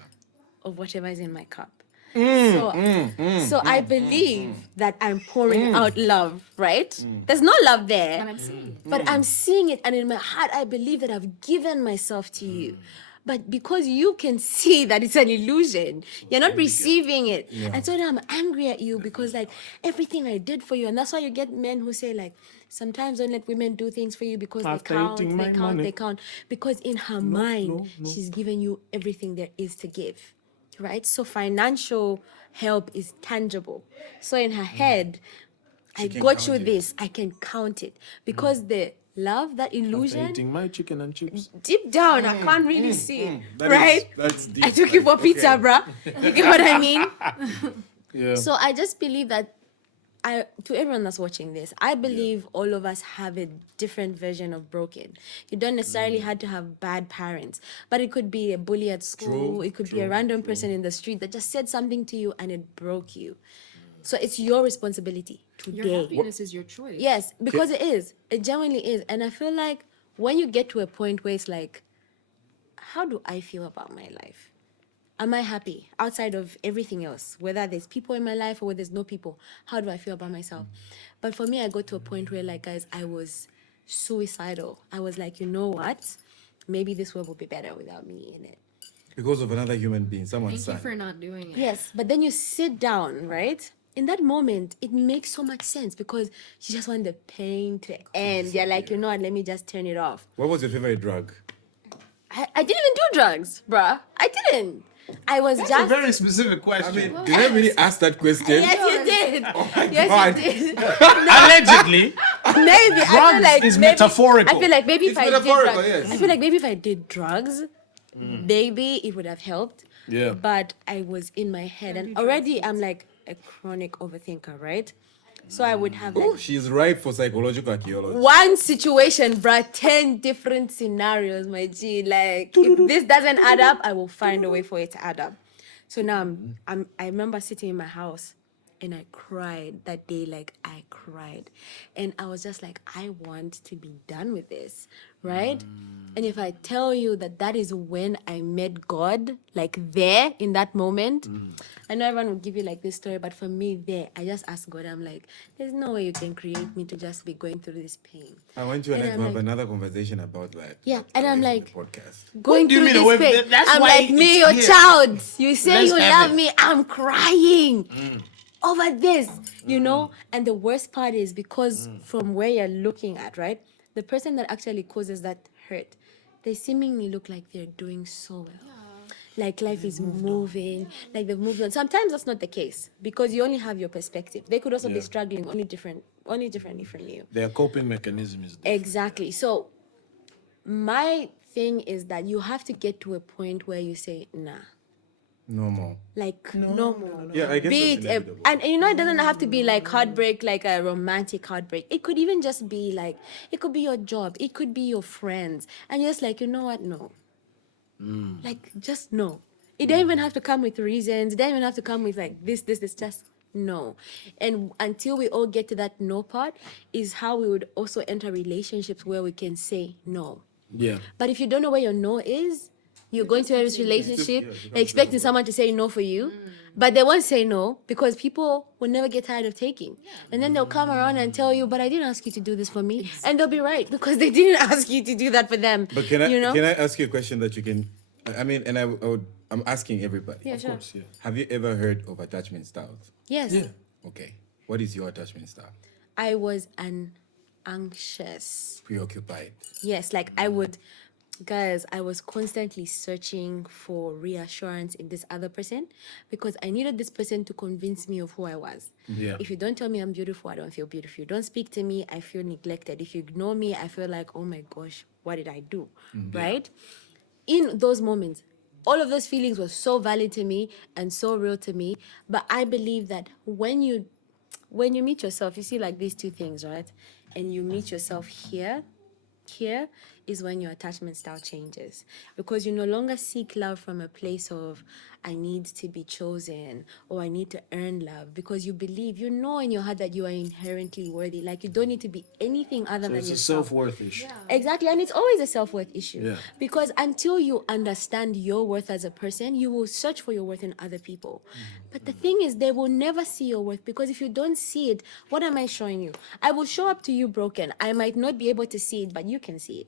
of whatever is in my cup. So I believe that I'm pouring out love, right? There's no love there. And I'm seeing it. But I'm seeing it, and in my heart, I believe that I've given myself to you. But because you can see that it's an illusion, you're not receiving it. And so then I'm angry at you because, like, everything I did for you. And that's why you get men who say, like, sometimes don't let women do things for you because After they count, eating they my count, money. they count. Because in her mind, she's giving you everything there is to give, right? So financial help is tangible. So in her head, I can got count you it. this, I can count it. Because the love, that After illusion, eating my chicken and chips. deep down, I can't really see it, That right? is- that's deep. I took you for Like, pizza, okay. bruh. You get what I mean? Yeah. So I just believe that to everyone that's watching this, I believe all of us have a different version of broken. You don't necessarily have to have bad parents, but it could be a bully at school. True, It could be a random person in the street that just said something to you and it broke you. So it's your responsibility Your today. happiness is your choice. Yes, because it is. It genuinely is. And I feel like when you get to a point where it's like, how do I feel about my life? Am I happy outside of everything else? Whether there's people in my life or whether there's no people, how do I feel about myself? But for me, I got to a point where, like, guys, I was suicidal. I was like, you know what? Maybe this world will be better without me in it. Because of another human being, someone's Thank you son. for not doing it. Yes, but then you sit down, right? In that moment, it makes so much sense because you just want the pain to end. You're like, you know what, let me just turn it off. What was your favorite drug? I didn't even do drugs, bruh. I didn't. I was That's a just... very specific question. I mean, did I really ask that question? Yes, you did. Yes, God. you did. Allegedly. Maybe. I Drugs feel like is maybe, metaphorical. I feel like maybe It's if I did metaphorical, drugs, yes. I feel like maybe if I did drugs, maybe it would have helped. Yeah. But I was in my head, and already I'm like a chronic overthinker, right? So I would have like Oh, she's ripe for psychological archaeology. one situation, bruh, 10 different scenarios, my G. Like, if this doesn't add up, I will find a way for it to add up. So now I remember sitting in my house and I cried that day, like I cried. And I was just like, I want to be done with this, right? And if I tell you that that is when I met God, like there in that moment, I know everyone will give you like this story, but for me there, I just asked God, I'm like, there's no way you can create me to just be going through this pain. I want you and I And to I'm have like- another conversation about that. Yeah, and I'm away from like, the podcast. going do you through mean this away from pain. that? That's I'm why like, me, it's your here. child. You say Let's you have love it. me. I'm crying over this, you know? And the worst part is because from where you're looking at, right? The person that actually causes that hurt, they seemingly look like they're doing so well. Like life is moving, like they've moved on. Sometimes that's not the case because you only have your perspective. They could also be Yeah. struggling only differently from you. Their coping mechanism is different. Exactly. So my thing is that you have to get to a point where you say, nah, No more. like no more. Yeah, I guess Be that's it inevitable. and you know, it doesn't have to be like heartbreak, like a romantic heartbreak. It could even just be like, it could be your job, it could be your friends, and you're just like, you know what, no, like just no. It don't even have to come with reasons. It don't even have to come with like this. Just no. And until we all get to that no part, is how we would also enter relationships where we can say no. Yeah. But if you don't know where your no is, You're going to this relationship, expecting someone to say no for you, but they won't say no because people will never get tired of taking. And then they'll come around and tell you, but I didn't ask you to do this for me. And they'll be right because they didn't ask you to do that for them. But can I you know? can I ask you a question that you can? I mean, and I'm asking everybody. Yeah, sure. course, yeah. Have you ever heard of attachment styles? Yes. Yeah. Okay. What is your attachment style? I was an anxious. Preoccupied. Yes, like I was constantly searching for reassurance in this other person because I needed this person to convince me of who I was. Yeah. If you don't tell me I'm beautiful, I don't feel beautiful. If you don't speak to me, I feel neglected. If you ignore me, I feel like, oh my gosh, what did I do? Right? In those moments, all of those feelings were so valid to me and so real to me. But I believe that when you meet yourself, you see like these two things, right? And you meet yourself here is when your attachment style changes because you no longer seek love from a place of I need to be chosen or I need to earn love because you believe, you know in your heart that you are inherently worthy. Like you don't need to be anything other than It's a yourself. self-worth issue. Exactly, and it's always a self-worth issue. Yeah. Because until you understand your worth as a person, you will search for your worth in other people. But the thing is, they will never see your worth because if you don't see it, what am I showing you? I will show up to you broken. I might not be able to see it, but you can see it.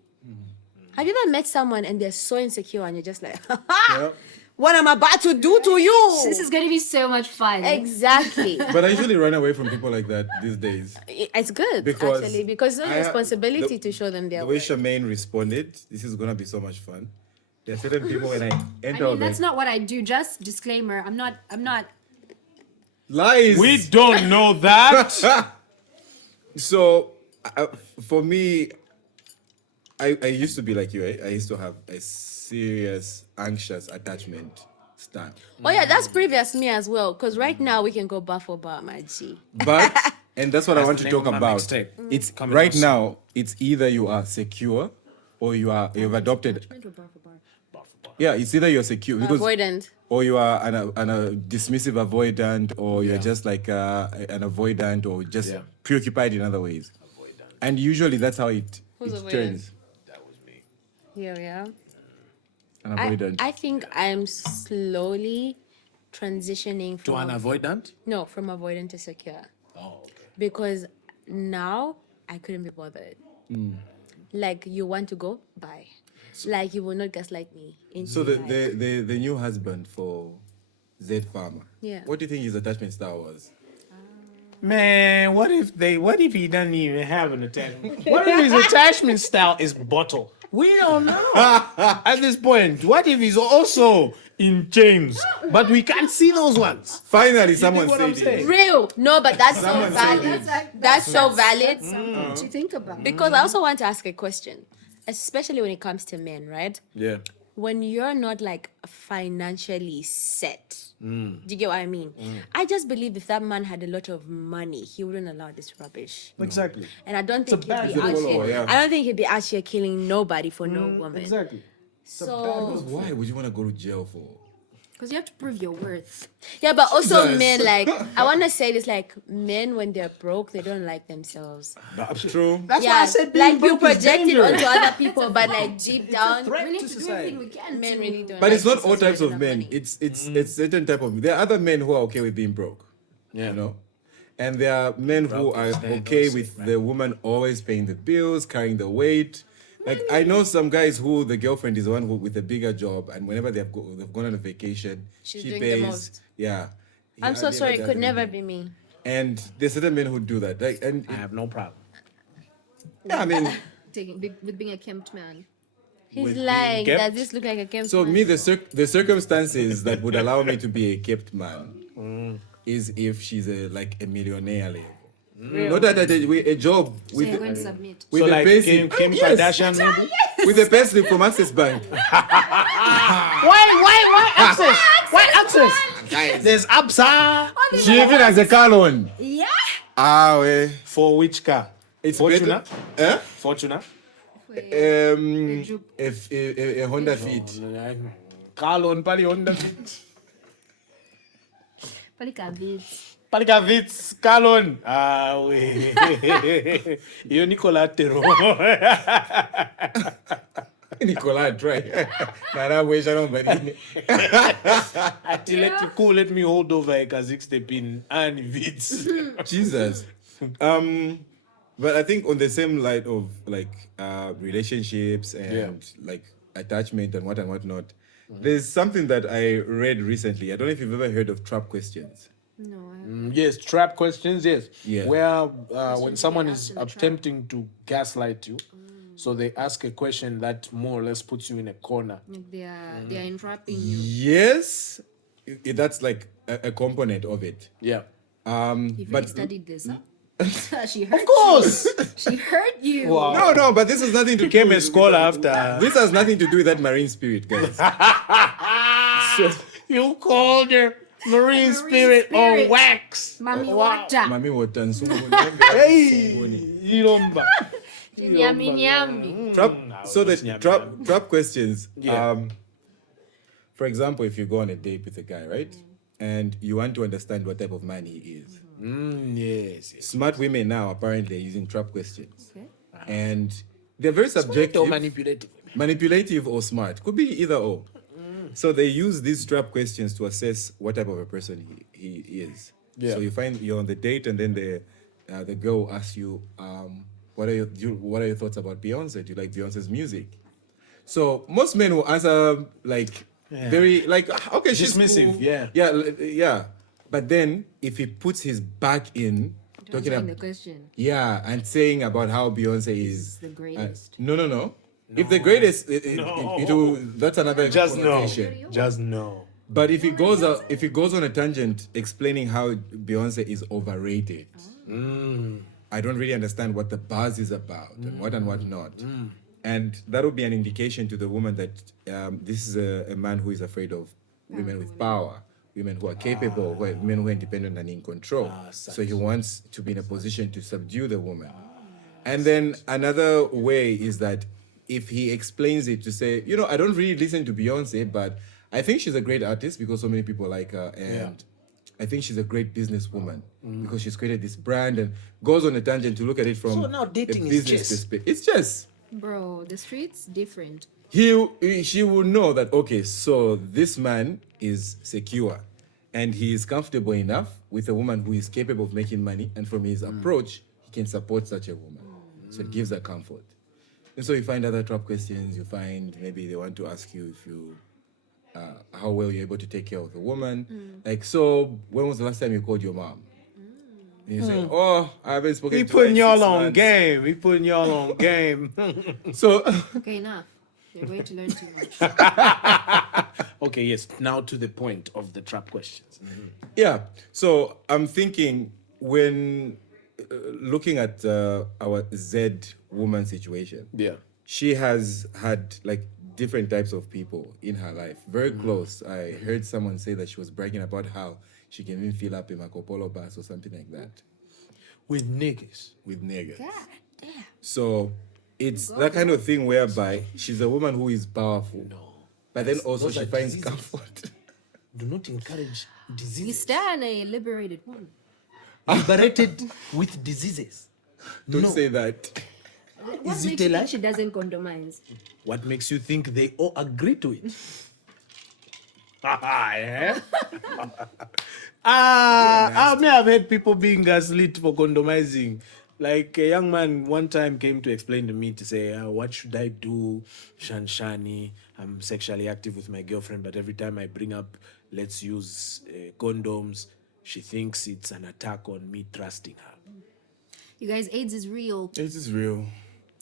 Have you ever met someone and they're so insecure and you're just like, Yep. what I'm about to do to you? This is going to be so much fun. Exactly. But I usually run away from people like that these days. It's good, Because actually, because it's I a have- responsibility to show them their The way worth. Charmaine responded, this is gonna be so much fun. There are certain people when I I enter, mean, that's like, not what I do. Just disclaimer. I'm not. lies. We don't know that. So, for me, I used to be like you. I used to have a serious, anxious attachment style. Oh yeah, that's previous me as well. Because right now we can go bar for bar, my G. But, and that's what I That's want the to name talk of my about. mixtape. It's Coming right out soon. now. It's either you are secure or you've adopted. Yeah, it's either you're secure because, Avoidant. or you are an dismissive avoidant, or you're just like an avoidant, or just Yeah. preoccupied in other ways. And usually that's how it Who's avoidant? turns. That was me. Yeah. An avoidant. I think I'm slowly transitioning To an from avoidant? no, from avoidant to secure. Oh, okay. Because now I couldn't be bothered. Like you want to go, bye. Like you will not gaslight me. Into So the, life. the new husband for Z Farmer. Yeah. What do you think his attachment style was? Man, what if he doesn't even have an attachment? What if his attachment style is bottle? We don't know. At this point, what if he's also in chains? But we can't see those ones. Finally, someone what I'm said saying? it. real. No, but that's so Someone said valid. it. That's so valid. Something to think about. Because I also want to ask a question, especially when it comes to men, right? Yeah. When you're not like financially set. Do you get what I mean? I just believe if that man had a lot of money, he wouldn't allow this rubbish. Exactly. And I don't think bad he'd be out follower, here. yeah. I don't think he'd be out here killing nobody for no woman. Exactly. So Why would you want to go to jail for? Because you have to prove your worth. yeah, but also Jesus. men like I want to say this like men when they're broke they don't like themselves. That's true. That's why Yeah, I said being like you broke is project it dangerous. onto other people, but like deep down, threat We need to to do society. everything we can. men to- really don't. But like it's not all themselves types with of enough men. money. It's certain type of. There are other men who are okay with being broke. Yeah. You know, and there are men who Broke are is dead, okay don't with say, the woman always paying the bills, carrying the weight. Like I know some guys who the girlfriend is the one who with a bigger job, and whenever they've gone on a vacation, She's she doing the pays. most. Yeah. I'm He so hardly sorry, ever it could does never anything. be me. And there's certain men who do that. Like, and I have no problem. yeah, I mean, with being a kempt man. He's With lying. being Does kept? this look like a camp? so me the circumstances that would allow me to be a kept man is if she's like a millionaire level. Not that a job So with you're going to submit. with So a like payslip. Kim Yes, Kardashian maybe? with a payslip from Access Bank. Why access? Why access? There's Absa. She even has a car loan. Yeah. Ah, well, For which car? it's Fortuna? better. Fortuna? If a Honda Fit. Carlon, Pali Honda. Palika Vitz. Palika Vitz, Carlon. Ah, we. Yo Nicola Tero. Nicola, try. Nana, wish I don't believe. Let me hold over a Kazakhstan pin and Vitz. Jesus. But I think on the same light of like relationships and like attachment and whatnot, there's something that I read recently. I don't know if you've ever heard of trap questions. No, I haven't. Yes, trap questions, yes. Yeah. Where when you someone get is asked in the trap. attempting to gaslight you, so they ask a question that more or less puts you in a corner. Like they are entrapping you. Yes, that's like a component of it. Yeah. You've But really studied this, huh? She hurt Of course. you. She hurt you. Wow. no, but this has nothing to Became do a scholar after. This has nothing to do with that marine spirit, guys. You called her marine spirit spirit. on wax. Mommy Wow. water. Mami wotan Hey, Iromba. Nyami nyami. So the trap questions. Yeah. For example, if you go on a date with a guy, right, and you want to understand what type of man he is, Yes. smart women now apparently are using trap questions, Okay. and they're very subjective. Or manipulative. Manipulative or smart, could be either or. So they use these trap questions to assess what type of a person he is. Yeah. So you find you're on the date, and then the girl asks you, what are your thoughts about Beyonce? Do you like Beyonce's music? So most men will answer like very like okay, she's Dismissive, cool. yeah. yeah. But then if he puts his back in talking Answering the about question. and saying about how Beyonce is the greatest. no. If the greatest, it will, that's another Just no. connotation. Just no. But if he goes on a tangent explaining how Beyonce is overrated, I don't really understand what the buzz is about and what not. And that would be an indication to the woman that this is a man who is afraid of women with power, women who are capable, women who are independent and in control. So he wants to be in a position to subdue the woman. And then another way is that if he explains it to say, I don't really listen to Beyonce, but I think she's a great artist because so many people like her, and I think she's a great businesswoman because she's created this brand, and goes on a tangent to look at it from So now dating a is business chess. perspective. It's just Bro, the streets different. she will know that okay, so this man is secure, and he is comfortable enough with a woman who is capable of making money, and from his approach, he can support such a woman. So it gives her comfort. And so you find other trap questions. You find maybe they want to ask you if you how well you're able to take care of the woman. Like, so when was the last time you called your mom? And you say, oh, I haven't spoken He to her putting in y'all 6 on months. game. He putting y'all on game. So Okay, enough. You're going to learn too much. Okay, yes. Now to the point of the trap questions. yeah. So I'm thinking when looking at our Z woman situation, Yeah. she has had like different types of people in her life. Very close. I heard someone say that she was bragging about how she can even fill up a Marco Polo bus or something like that With niggas. with niggas. God damn. So it's that kind of thing whereby she's a woman who is powerful, but then also those she are finds diseases. comfort. Do not encourage We diseases. stand a liberated woman. Liberated with diseases. Don't say that. What Is it makes a you lie? think she doesn't condomize? What makes you think they all agree to it? Yeah. I may have heard people being gaslit for condomizing. Like a young man one time came to explain to me to say, what should I do? Shanshani, I'm sexually active with my girlfriend, but every time I bring up, let's use condoms, she thinks it's an attack on me trusting her. You guys, AIDS is real. This is real.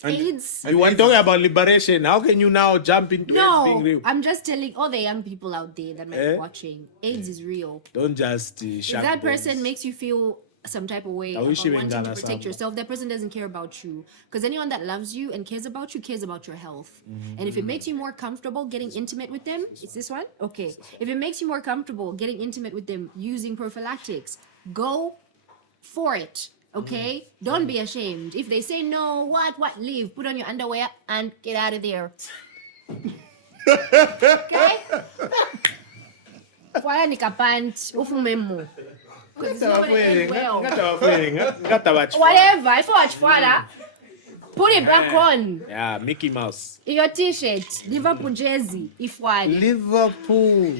AIDS. You were talking about liberation. How can you now jump into it being No, real? I'm just telling all the young people out there that might be watching. AIDS is real. Don't just If shut that doors. person makes you feel some type of way I about wish you wanting to Bengala protect Samba. yourself, that person doesn't care about you. Because anyone that loves you and cares about you cares about your health. And if it makes you more comfortable getting intimate with them, is this one? Okay. If it makes you more comfortable getting intimate with them using prophylactics, go for it. Okay? Don't be ashamed. If they say no, what, leave. Put on your underwear and get out of there. Okay? Wala nikapant, ufume mo. 'Cause it's not gonna end well. Whatever, if you watch Fwala, Put it back on. Yeah, Mickey Mouse. Your t-shirt, Liverpool jersey, if one. Liverpool.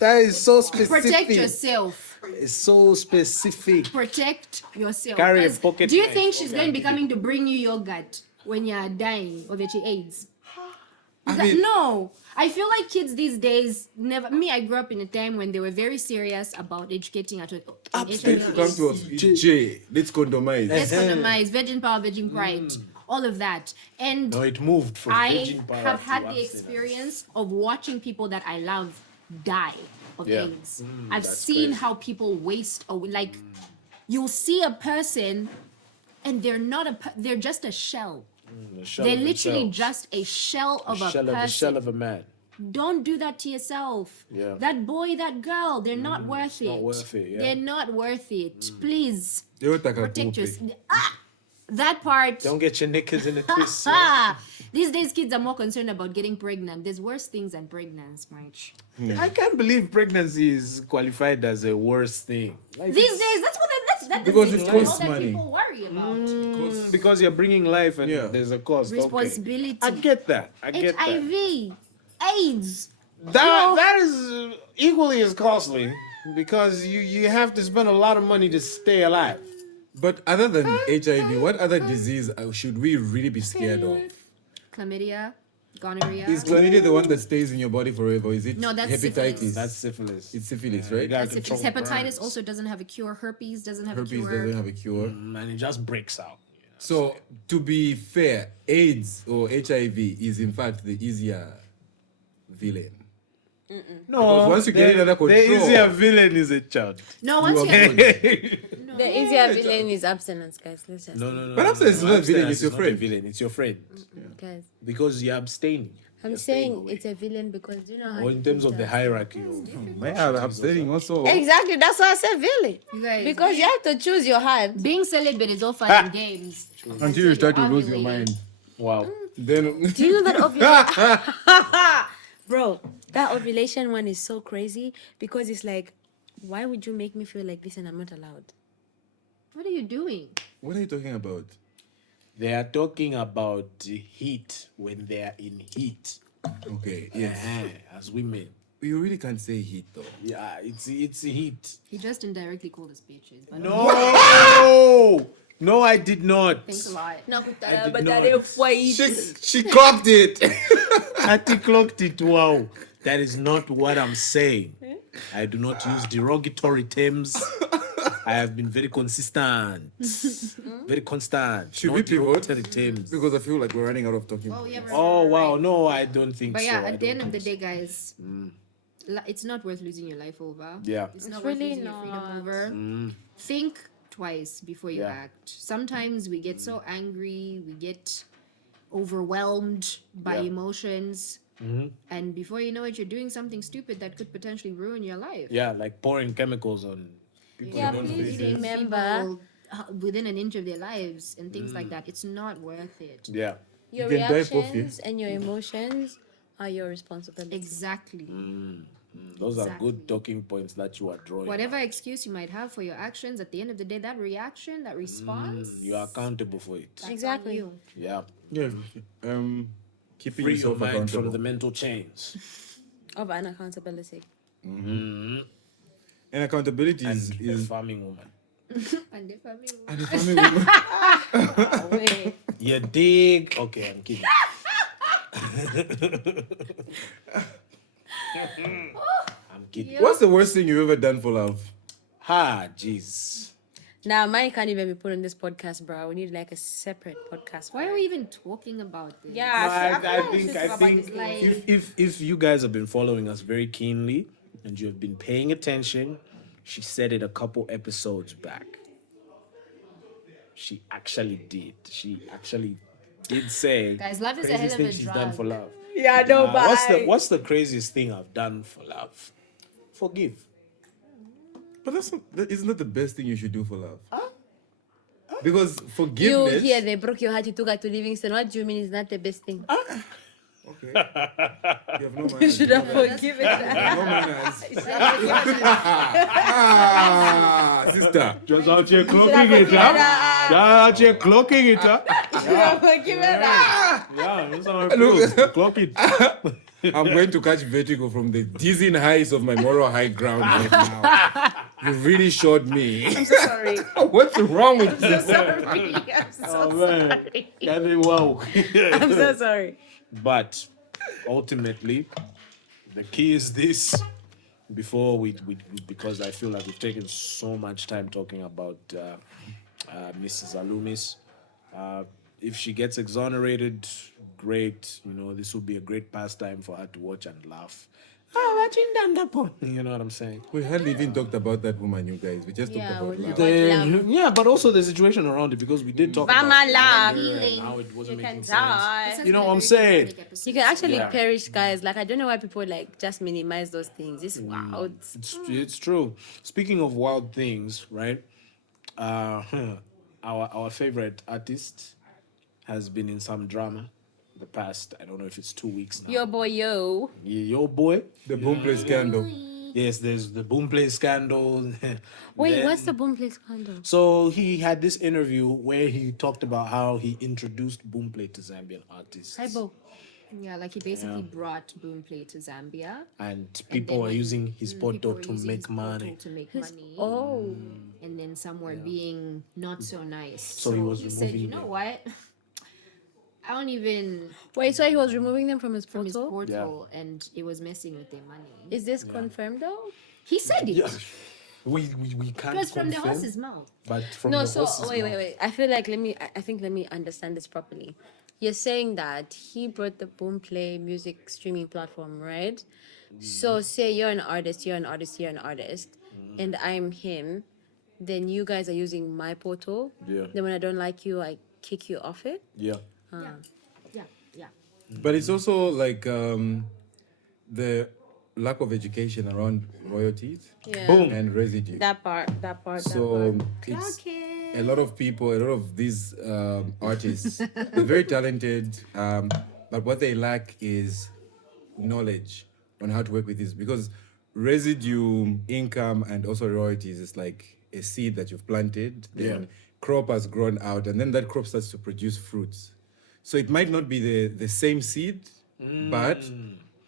That is so specific. Protect yourself. It's so specific. Protect yourself. Carry a 'Cause pocket do you knife. think she's going to be coming to bring you yogurt when you're dying of AIDS? No. I feel like kids these days never. Me, I grew up in a time when they were very serious about educating at Let's come to us. J. Let's condomize. Let's condomize virgin power, virgin pride, all of that. And No, it moved from I virgin power have to had the abstinence. experience of watching people that I love die of Yeah. AIDS. I've that's seen crazy. how people waste away. Like, you'll see a person and they're not they're just a shell. The shell They're of literally themselves. just a shell of a shell of person. the shell of a man. Don't do that to yourself. Yeah. That boy, that girl, they're not worth it. not worth it, yeah. They're not worth it. Please protect Protect yourself. That part. Don't get your knickers in a twist. These days, kids are more concerned about getting pregnant. There's worse things than pregnancy, Mike. I can't believe pregnancy is qualified as a worst thing. Like, These days, that's the Because thing it all costs that money. people worry about. because you're bringing life and Yeah. there's a cost. Responsibility. Okay. I get that. I get that. HIV, AIDS. That is equally as costly because you have to spend a lot of money to stay alive. But other than HIV, what other disease should we really be scared of? Chlamydia, gonorrhea. Is chlamydia the one that stays in your body forever? Or is it No, that's hepatitis? syphilis. That's syphilis. It's syphilis, You right? gotta That's it. control Hepatitis burns. also doesn't have a cure. Herpes doesn't have Herpes a cure. doesn't have a cure. And it just breaks out. So, to be fair, AIDS or HIV is in fact the easier villain. No, Because once you get it under the control- easier villain is a child. No, once You you are have good. The easier villain is abstinence, guys. Let's just No. But abstinence is not a villain, Abstinence it's your is not a friend. villain, it's your friend. guys. Because you're abstaining. I'm saying it's a villain because you know how Or in terms of the hierarchy of Yeah, abstaining also. Exactly, that's why I said villain. You guys, Because you have to choose your heart. being celibate is all fun and games. Until you start to lose your ovulating. mind. wow. Then Do you know that ovulation? Bro, that ovulation one is so crazy because it's like, why would you make me feel like this and I'm not allowed? What are you doing? what are you talking about? They are talking about heat when they are in heat. Okay, yes. As women. You really can't say heat though. Yeah, it's heat. He just indirectly called us bitches. But No! No, I did not. Thanks a lot. She clocked it. Ati clocked it. Wow. That is not what I'm saying. I do not use derogatory terms. I have been very consistent. Very constant. Should Not we pivot? derogatory terms. Because I feel like we're running out of talking. Oh, yeah, Oh, wow. No, I don't think But so. yeah, I at the don't end of the think day, guys, it's not worth losing your life over. Yeah. It's not It's worth really losing your freedom not. over. Think twice before you Yeah. act. Sometimes we get so angry, we get overwhelmed by Yeah. emotions. And before you know it, you're doing something stupid that could potentially ruin your life. Yeah, like pouring chemicals on people. Yeah, who don't please face it. remember. People, within an inch of their lives and things like that. It's not worth it. Yeah. Your You can die for reactions and your emotions are your responsibility. Exactly. Those are Exactly. good talking points that you are drawing. Whatever excuse you might have for your actions, at the end of the day, that reaction, that response, You are accountable for it. that's on Exactly. you. Yeah. Yeah. Keeping Free your yourself mind accountable. from the mental chains. Of unaccountability. And accountability And is a farming woman. And if I mean, and a family woman. Wait. You dig? Okay, I'm kidding. I'm kidding. What's the worst thing you've ever done for love? Jeez. Now, mine can't even be put on this podcast, bro. We need like a separate podcast. why are we even talking about this? Yeah, I think Like, if you guys have been following us very keenly and you have been paying attention, she said it a couple episodes back. She actually did. She actually did say guys, love is a craziest hell thing of a she's drug. done for love. Yeah, no, What's the craziest thing I've done for love? Forgive. But isn't that the best thing you should do for love? Because You forgiveness. here, they broke your heart, you took her to Livingston. What do you mean is not the best thing? Okay. You have no manners. You should have forgiven her. No manners. Sister. Just out here clocking it, huh? Just out here clocking it, huh? Give it up. Yeah, that's how it feels. Clock it. I'm going to catch vertigo from the dizzying heights of my moral high ground right now. You really showed me. I'm so sorry. What's wrong with you? Sorry. I'm so Oh man, sorry. that ain't wow. I'm so sorry. But ultimately, the key is this. Before we because I feel like we've taken so much time talking about Mrs. Alumis. If she gets exonerated, great. You know, this would be a great pastime for her to watch and laugh. Watching Dandapon. You know what I'm saying? We hardly even talked about that woman, you guys. We just Yeah, talked about we love. did. Yeah, but also the situation around it because we did talk Vama about laugh. Wonder and how it wasn't You making can sense. die. You know what I'm saying? You can actually Yeah. perish, guys. Like, I don't know why people like just minimize those things. It's wild. It's true. Speaking of wild things, right? Our favorite artist has been in some drama the past. I don't know if it's 2 weeks now. Yo, boy, yo. Your boy. The Boomplay scandal. Yes, there's the Boomplay scandal. Wait, Then- what's the Boomplay scandal? So he had this interview where he talked about how he introduced Boomplay to Zambian artists. Hi, Bo. Yeah, like he basically brought Boomplay to Zambia. And and people then were when- using his people photo were to using make his photo money. to make money. Oh. And then some were being not so nice. So he was said, removing you know them. what? I don't even Wait, so he was removing them from his from his portal? portal, and it was messing with their money. Is this confirmed though? He said it. Yeah. We can't It was from the confirm, horse's mouth. but from No, the so horse's wait. mouth. I feel like I think let me understand this properly. You're saying that he brought the Boomplay music streaming platform, right? So say you're an artist, you're an artist, and I'm him. Then you guys are using my portal. Yeah. Then when I don't like you, I kick you off it. Yeah. Yeah. But it's also like the lack of education around royalties Yeah. Boom. and residue. That part. So it's a lot of people, a lot of these artists, they're very talented, but what they lack is knowledge on how to work with this, because residue income and also royalties is like a seed that you've planted, then Yeah. crop has grown out, and then that crop starts to produce fruits. So it might not be the same seed, but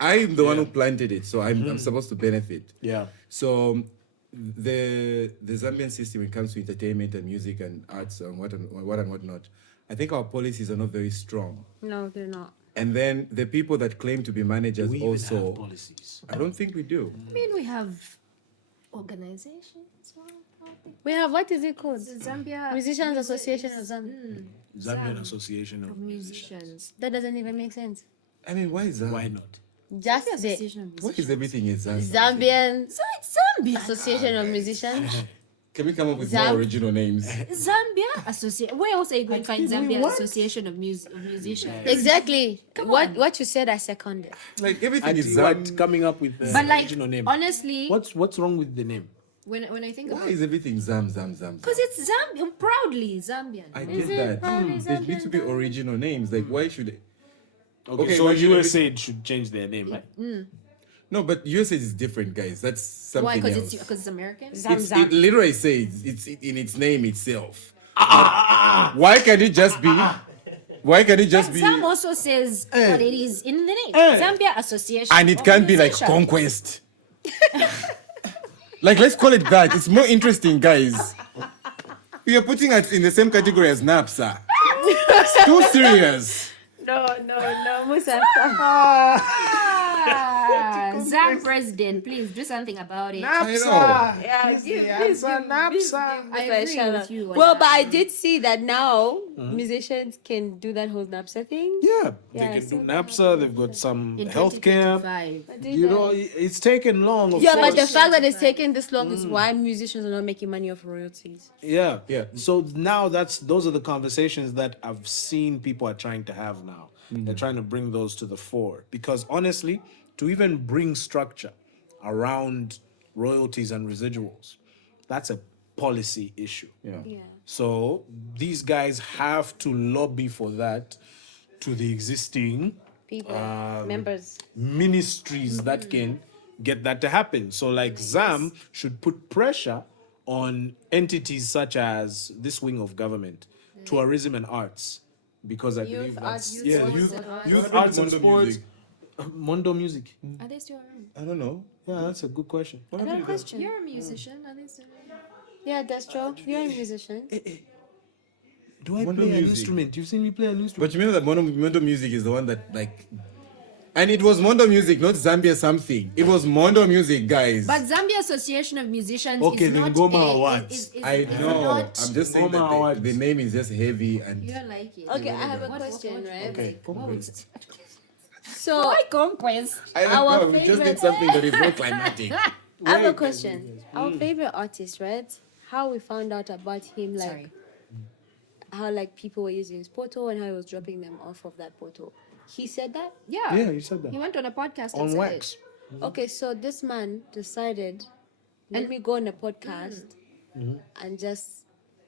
I'm the one who planted it, so I'm supposed to benefit. Yeah. So the Zambian system when it comes to entertainment and music and arts and what and whatnot, I think our policies are not very strong. No, they're not. And then the people that claim to be managers We even also, have policies. I don't think we do. I mean, we have organizations. We have, what is it called? Zambia Musicians Association of Zambia. Zambian Association of musicians. That doesn't even make sense. I mean, why is that? Why not? Just the Association of Why is everything in Zambia? Zambian So it's Zambia. Association of Musicians. Can we come up with Zam- more original names? Zambia Association. Where else are you going to find Zambia what? Association of Musicians? Exactly. What you said, I seconded. Like everything And is what coming up with the But like, original name? honestly, What's wrong with the name? when I think Why about is everything Zam? because it's Zambian, proudly Zambian. I get that. There need to be original names. Like, why should it? Okay, so why should USA should change their name, right? No, but USA is different, guys. That's something Why? Because else. it's American. It literally says it's in its name itself. Why can't it just be? Why can't it just be? Zam also says what it is in the name. Zambia Association. And it of can't be like Musicians. conquest. Like, let's call it that. It's more interesting, guys. We are putting it in the same category as NAPSA. It's too serious. No, Musa. Zam president, please do something about it. I know. Yeah, please I give agree with you on Well, that. but I did see that now musicians can do that whole NAPSA thing. Yeah, Yeah, they can do so NAPSA. They've got some In healthcare. 2025. You know, it's taken long. Of Yeah, but the course. fact that it's taken this long is why musicians are not making money off royalties. Yeah, Yeah. So now those are the conversations that I've seen people are trying to have now. They're trying to bring those to the fore because honestly, to even bring structure around royalties and residuals, that's a policy issue. Yeah. Yeah. So these guys have to lobby for that to the existing People, members. ministries that can get that to happen. So like ZAM should put pressure on entities such as this wing of government, tourism and arts, because I Youth believe arts, that's youth yeah, sports youth, and arts. youth What arts and Mondo sports. music? Mondo music. Are they still around? I don't know. Yeah, that's a good question. I got a question. You're a musician. Are they still around? Yeah, Destro, you're a musician. Do I Mondo play an music. instrument? You've seen me play an instrument. But you know that Mondo music is the one that like, and it was Mondo music, not Zambia something. It was Mondo music, guys. But Zambia Association of Musicians Okay, is then not Ngoma a- Awards. is I know. not- I'm just saying Ngoma that Awards. the name is just heavy and. You're like it. Okay, I have a What- question, what- right? Okay. So Why conquest? I don't Our know. We just favorite- did something that is not climatic. I have a question. Our favorite artist, right? How we found out about him, like Sorry. how like people were using his photo and how he was dropping them off of that photo. He said that. Yeah. Yeah, you said that. He went on a podcast and On said wax. it. Okay, so this man decided, let me go on a podcast and just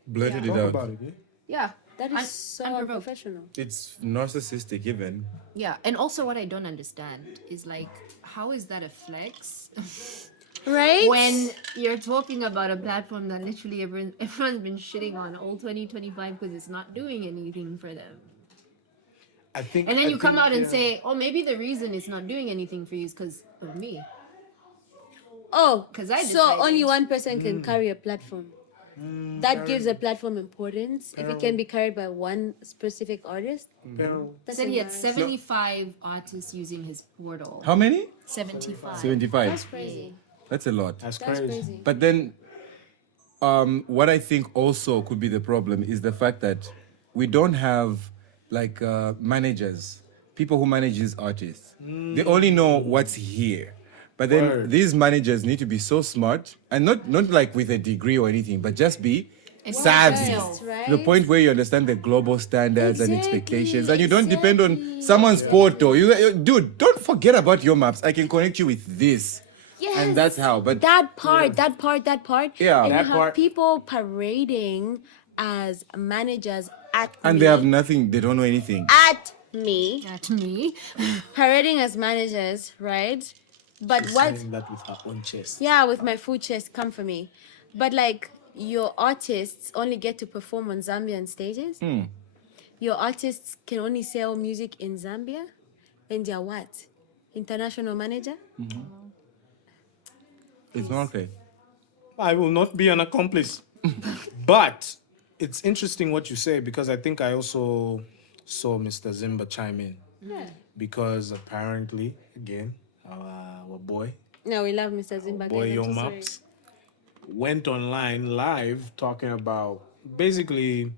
Blurted Talk it out. about it. Yeah? Yeah. that is so unprovoked. unprofessional. It's narcissistic, even. Yeah. And also, what I don't understand is like, how is that a flex? Right? When you're talking about a platform that literally everyone's been shitting on all 2025 because it's not doing anything for them. I think. And then I you come think, out and yeah. say, oh, maybe the reason it's not doing anything for you is because of me. Oh, 'Cause I so decided. only one person can carry a platform. That gives a platform importance. If it can be carried by one specific artist, Pero- that's Said he had embarrassing. 75 artists using his portal. How many? 75. 75. That's crazy. That's a lot. That's That's crazy. crazy. But then, what I think also could be the problem is the fact that we don't have like managers, people who manage these artists. They only know what's here. But then Word. these managers need to be so smart and not like with a degree or anything, but just be savvy. Yes, right? To the point where you understand the global standards and Exactly, expectations, and you don't depend on exactly. someone's portal. Dude, don't forget about your maps. I can connect you with this. Yes. And that's how. But that part. Yeah. And That you have part. people parading as managers at and me. they have nothing. They don't know anything. at me. At me. Parading as managers, right? But She's what saying that with her own chest. yeah, with my full chest, come for me. But like your artists only get to perform on Zambian stages. Your artists can only sell music in Zambia. And you're what? International manager? It's not okay. I will not be an accomplice. But it's interesting what you say because I think I also saw Mr. Zimba chime in. Yeah. Because apparently, again, our boy, No, we love Mr. Zimba. boy guys, I'm Yo so sorry. Maps, went online live talking about basically,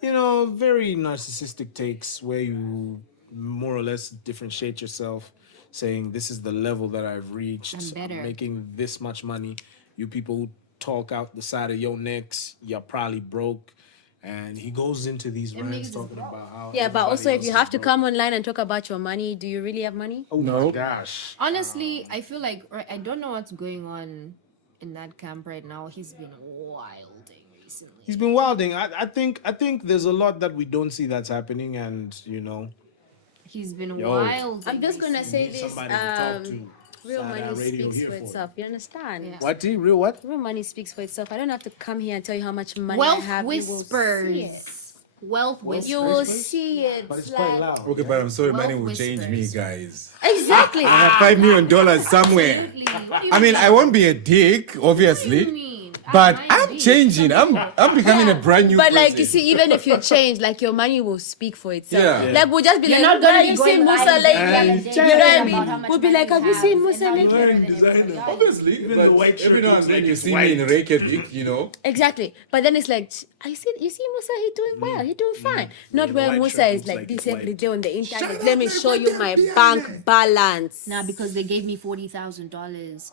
very narcissistic takes where you more or less differentiate yourself, saying this is the level that I've reached. I'm better. Making this much money. You people who talk out the side of your necks, you're probably broke. And he goes into these rants talking about how. Yeah, but everybody also if else you is have to broke. come online and talk about your money, do you really have money? Oh No. my gosh. Honestly, I feel like I don't know what's going on in that camp right now. He's been wilding recently. He's been wilding. I think there's a lot that we don't see that's happening, and He's been Yo. wilding. I'm just gonna say this. somebody to talk to. Real Sada money Radio speaks here for for it. itself. You understand? Yeah. What? Real what? Real money speaks for itself. I don't have to come here and tell you how much money I Wealth have. You will see it. whispers. Wealth whispers. You will see it. But it's like- quite loud. Okay, but I'm sorry, Wealth money will change me, whispers. guys. Exactly. I have $5 million somewhere. Absolutely. What do you I mean, I won't be a dick, What do you obviously, mean? but I I'm might changing. be. I'm becoming a brand new But like person. you see, even if you change, like your money will speak for itself. Yeah. Like we'll just be You're like, not gonna "Have be you going seen Musa live lately?" and You telling know what I about mean? how much We'll be money like, you "Have you have seen and Musa how you lately?" Wearing and designer. everything. Obviously, Even but the white shirt every now looks and then like you it's see me in white. Reykjavik, Exactly. But then it's like, you see Musa, he doing well, he doing fine. Not The where white Musa shirt is looks like like this it's every white. day on the internet. Shut Let up, me like, show what you the my behind bank it? balance. Now because they gave me $40,000.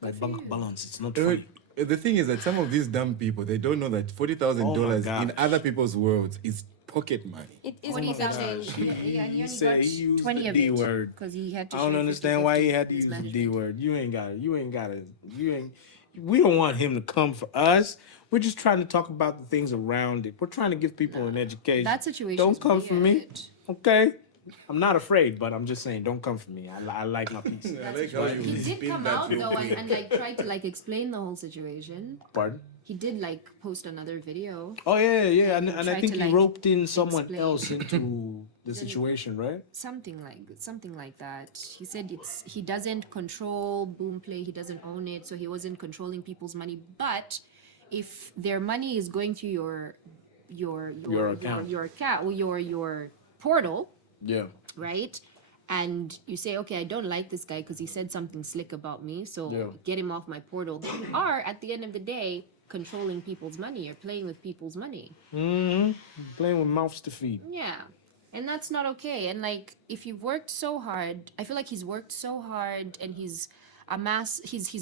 Like bank balance. It's not You know, funny. the thing is that some of these dumb people, they don't know that $40,000 Oh my in gosh. other people's worlds is pocket money. It is What do you pocket think? change. He said he used 20 the of D it word. because he had to. I don't share understand why he had to 50-50 use with the his D management. word. You ain't. We don't want him to come for us. We're just trying to talk about the things around it. We're trying to give people an education. That situation. Don't come for me, okay? I'm not afraid, but I'm just saying, don't come for me. I like my peace. I like how you He did spin come that out little though bit. and like try to like explain the whole situation. Pardon? He did like post another video, Oh yeah, and I Try think to, he like, roped in someone explain. else into the situation, right? something like that. He said he doesn't control Boomplay, he doesn't own it, so he wasn't controlling people's money. But if their money is going through Your account. your account or your portal, Yeah. right? And you say, okay, I don't like this guy because he said something slick about me, so Yeah. get him off my portal. Then you are, at the end of the day, controlling people's money. You're playing with people's money. Mm-hmm. Playing with mouths to feed. Yeah. And that's not okay. And like, if you've worked so hard, I feel like he's worked so hard and he's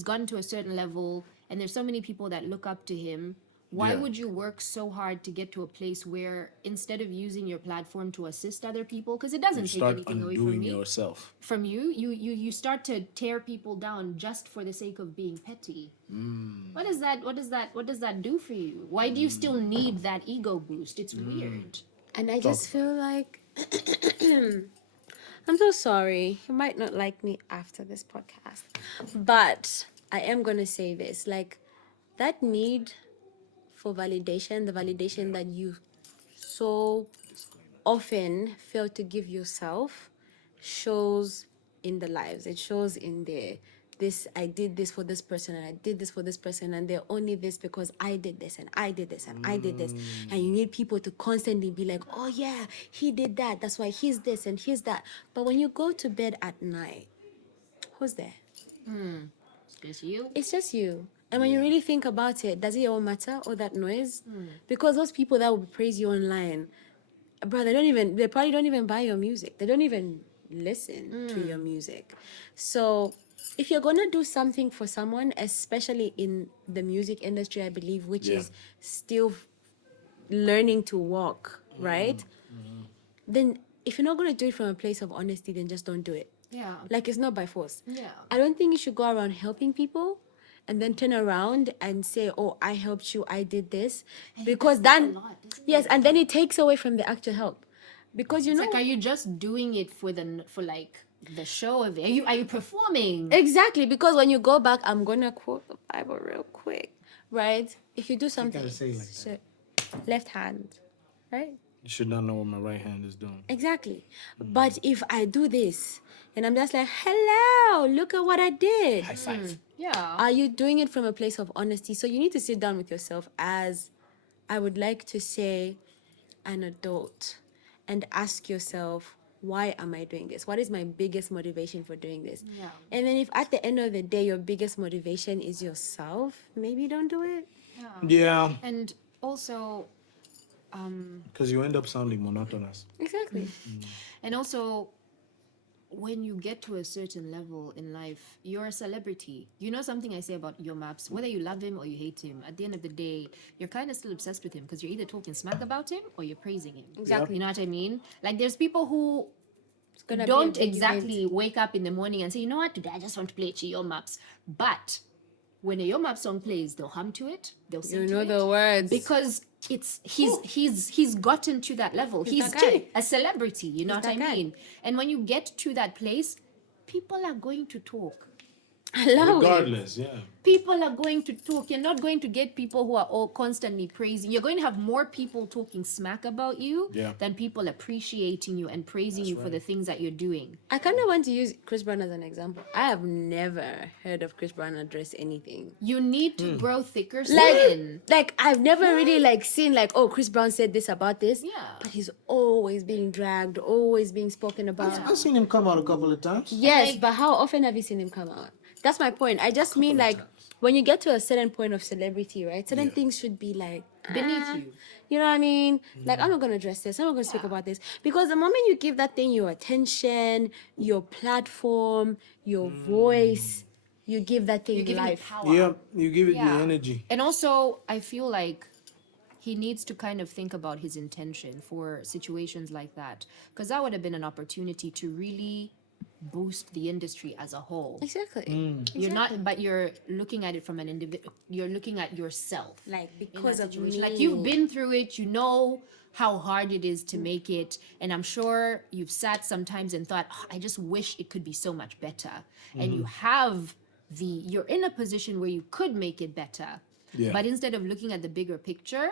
gotten to a certain level and there's so many people that look up to him. Why Yeah. would you work so hard to get to a place where instead of using your platform to assist other people, because it doesn't take Start anything away undoing yourself. from you, you start to tear people down just for the sake of being petty. What does that do for you? Why do you still need that ego boost? It's weird. And I just feel like I'm so sorry. You might not like me after this podcast, but I am gonna say this: like that need for validation, the validation that you so often fail to give yourself, shows in the lives. It shows in this. I did this for this person, and I did this for this person, and they're only this because I did this, and I did this, and I did this. And you need people to constantly be like, oh yeah, he did that. That's why he's this and he's that. But when you go to bed at night, who's there? It's you. It's just you. And when you really think about it, does it all matter, all that noise? Because those people that will praise you online, bro, they probably don't even buy your music. They don't even listen to your music. So if you're gonna do something for someone, especially in the music industry, I believe, which Yeah. is still learning to walk, right? Then if you're not gonna do it from a place of honesty, then just don't do it. Yeah. Like, it's not by force. Yeah. I don't think you should go around helping people and then turn around and say, oh, I helped you, I did this. Because that a then, lot, doesn't yes, and then it takes away from the actual help. Because you It's know, like, are you just doing it for like the show of it? Are you performing? exactly, because when you go back, I'm going to quote the Bible real quick, right? If you do something, gotta say it like that. left hand, right? You should not know what my right hand is doing. Exactly. But if I do this and I'm just like, hello, look at what I did. High five. Yeah. Are you doing it from a place of honesty? So you need to sit down with yourself as, I would like to say, an adult, and ask yourself, why am I doing this? What is my biggest motivation for doing this? Yeah. And then if at the end of the day your biggest motivation is yourself, maybe don't do it. Yeah, And also, because you end up sounding monotonous. Exactly. and also, when you get to a certain level in life, you're a celebrity. You know something I say about your maps, whether you love him or you hate him, at the end of the day, you're kind of still obsessed with him because you're either talking smack about him or you're praising him. Exactly. You know what I mean? Like, there's people who Gonna be a don't big exactly wake up in the morning and say, you know what, today I just want to play Chiyo Maps. But when a Yo Map song plays, they'll hum to it, they'll sing You to know it. the words. Because he's gotten to that level. He's that guy. a celebrity, you know what I that guy. mean? And when you get to that place, people are going to talk. Allow it. Regardless, yeah. People are going to talk. You're not going to get people who are all constantly praising. You're going to have more people talking smack about you Yeah. than people appreciating you and praising you for the things that you're doing. I kind of want to use Chris Brown as an example. I have never heard of Chris Brown address anything. You need to grow thicker Like, skin. I've never really seen oh, Chris Brown said this about this. Yeah. But he's always being dragged, always being spoken about. I've seen him come out a couple of times. Yes, but how often have you seen him come out? That's my point. I just mean when you get to a certain point of celebrity, right? Certain things should be Beneath you. You know what I mean? Like, I'm not gonna address this. I'm not gonna speak about this because the moment you give that thing your attention, your platform, your voice, you give that thing You're giving it life. power. Yeah, you give it Yeah. the energy. And also, I feel like he needs to kind of think about his intention for situations like that. Because that would have been an opportunity to really boost the industry as a whole. Exactly. You're not, but you're looking at it from an individual. You're looking at yourself. Like, in because that of situation. me. Like, you've been through it, you know how hard it is to make it, and I'm sure you've sat sometimes and thought, "Oh, I just wish it could be so much better." And you have you're in a position where you could make it better, Yeah. but instead of looking at the bigger picture,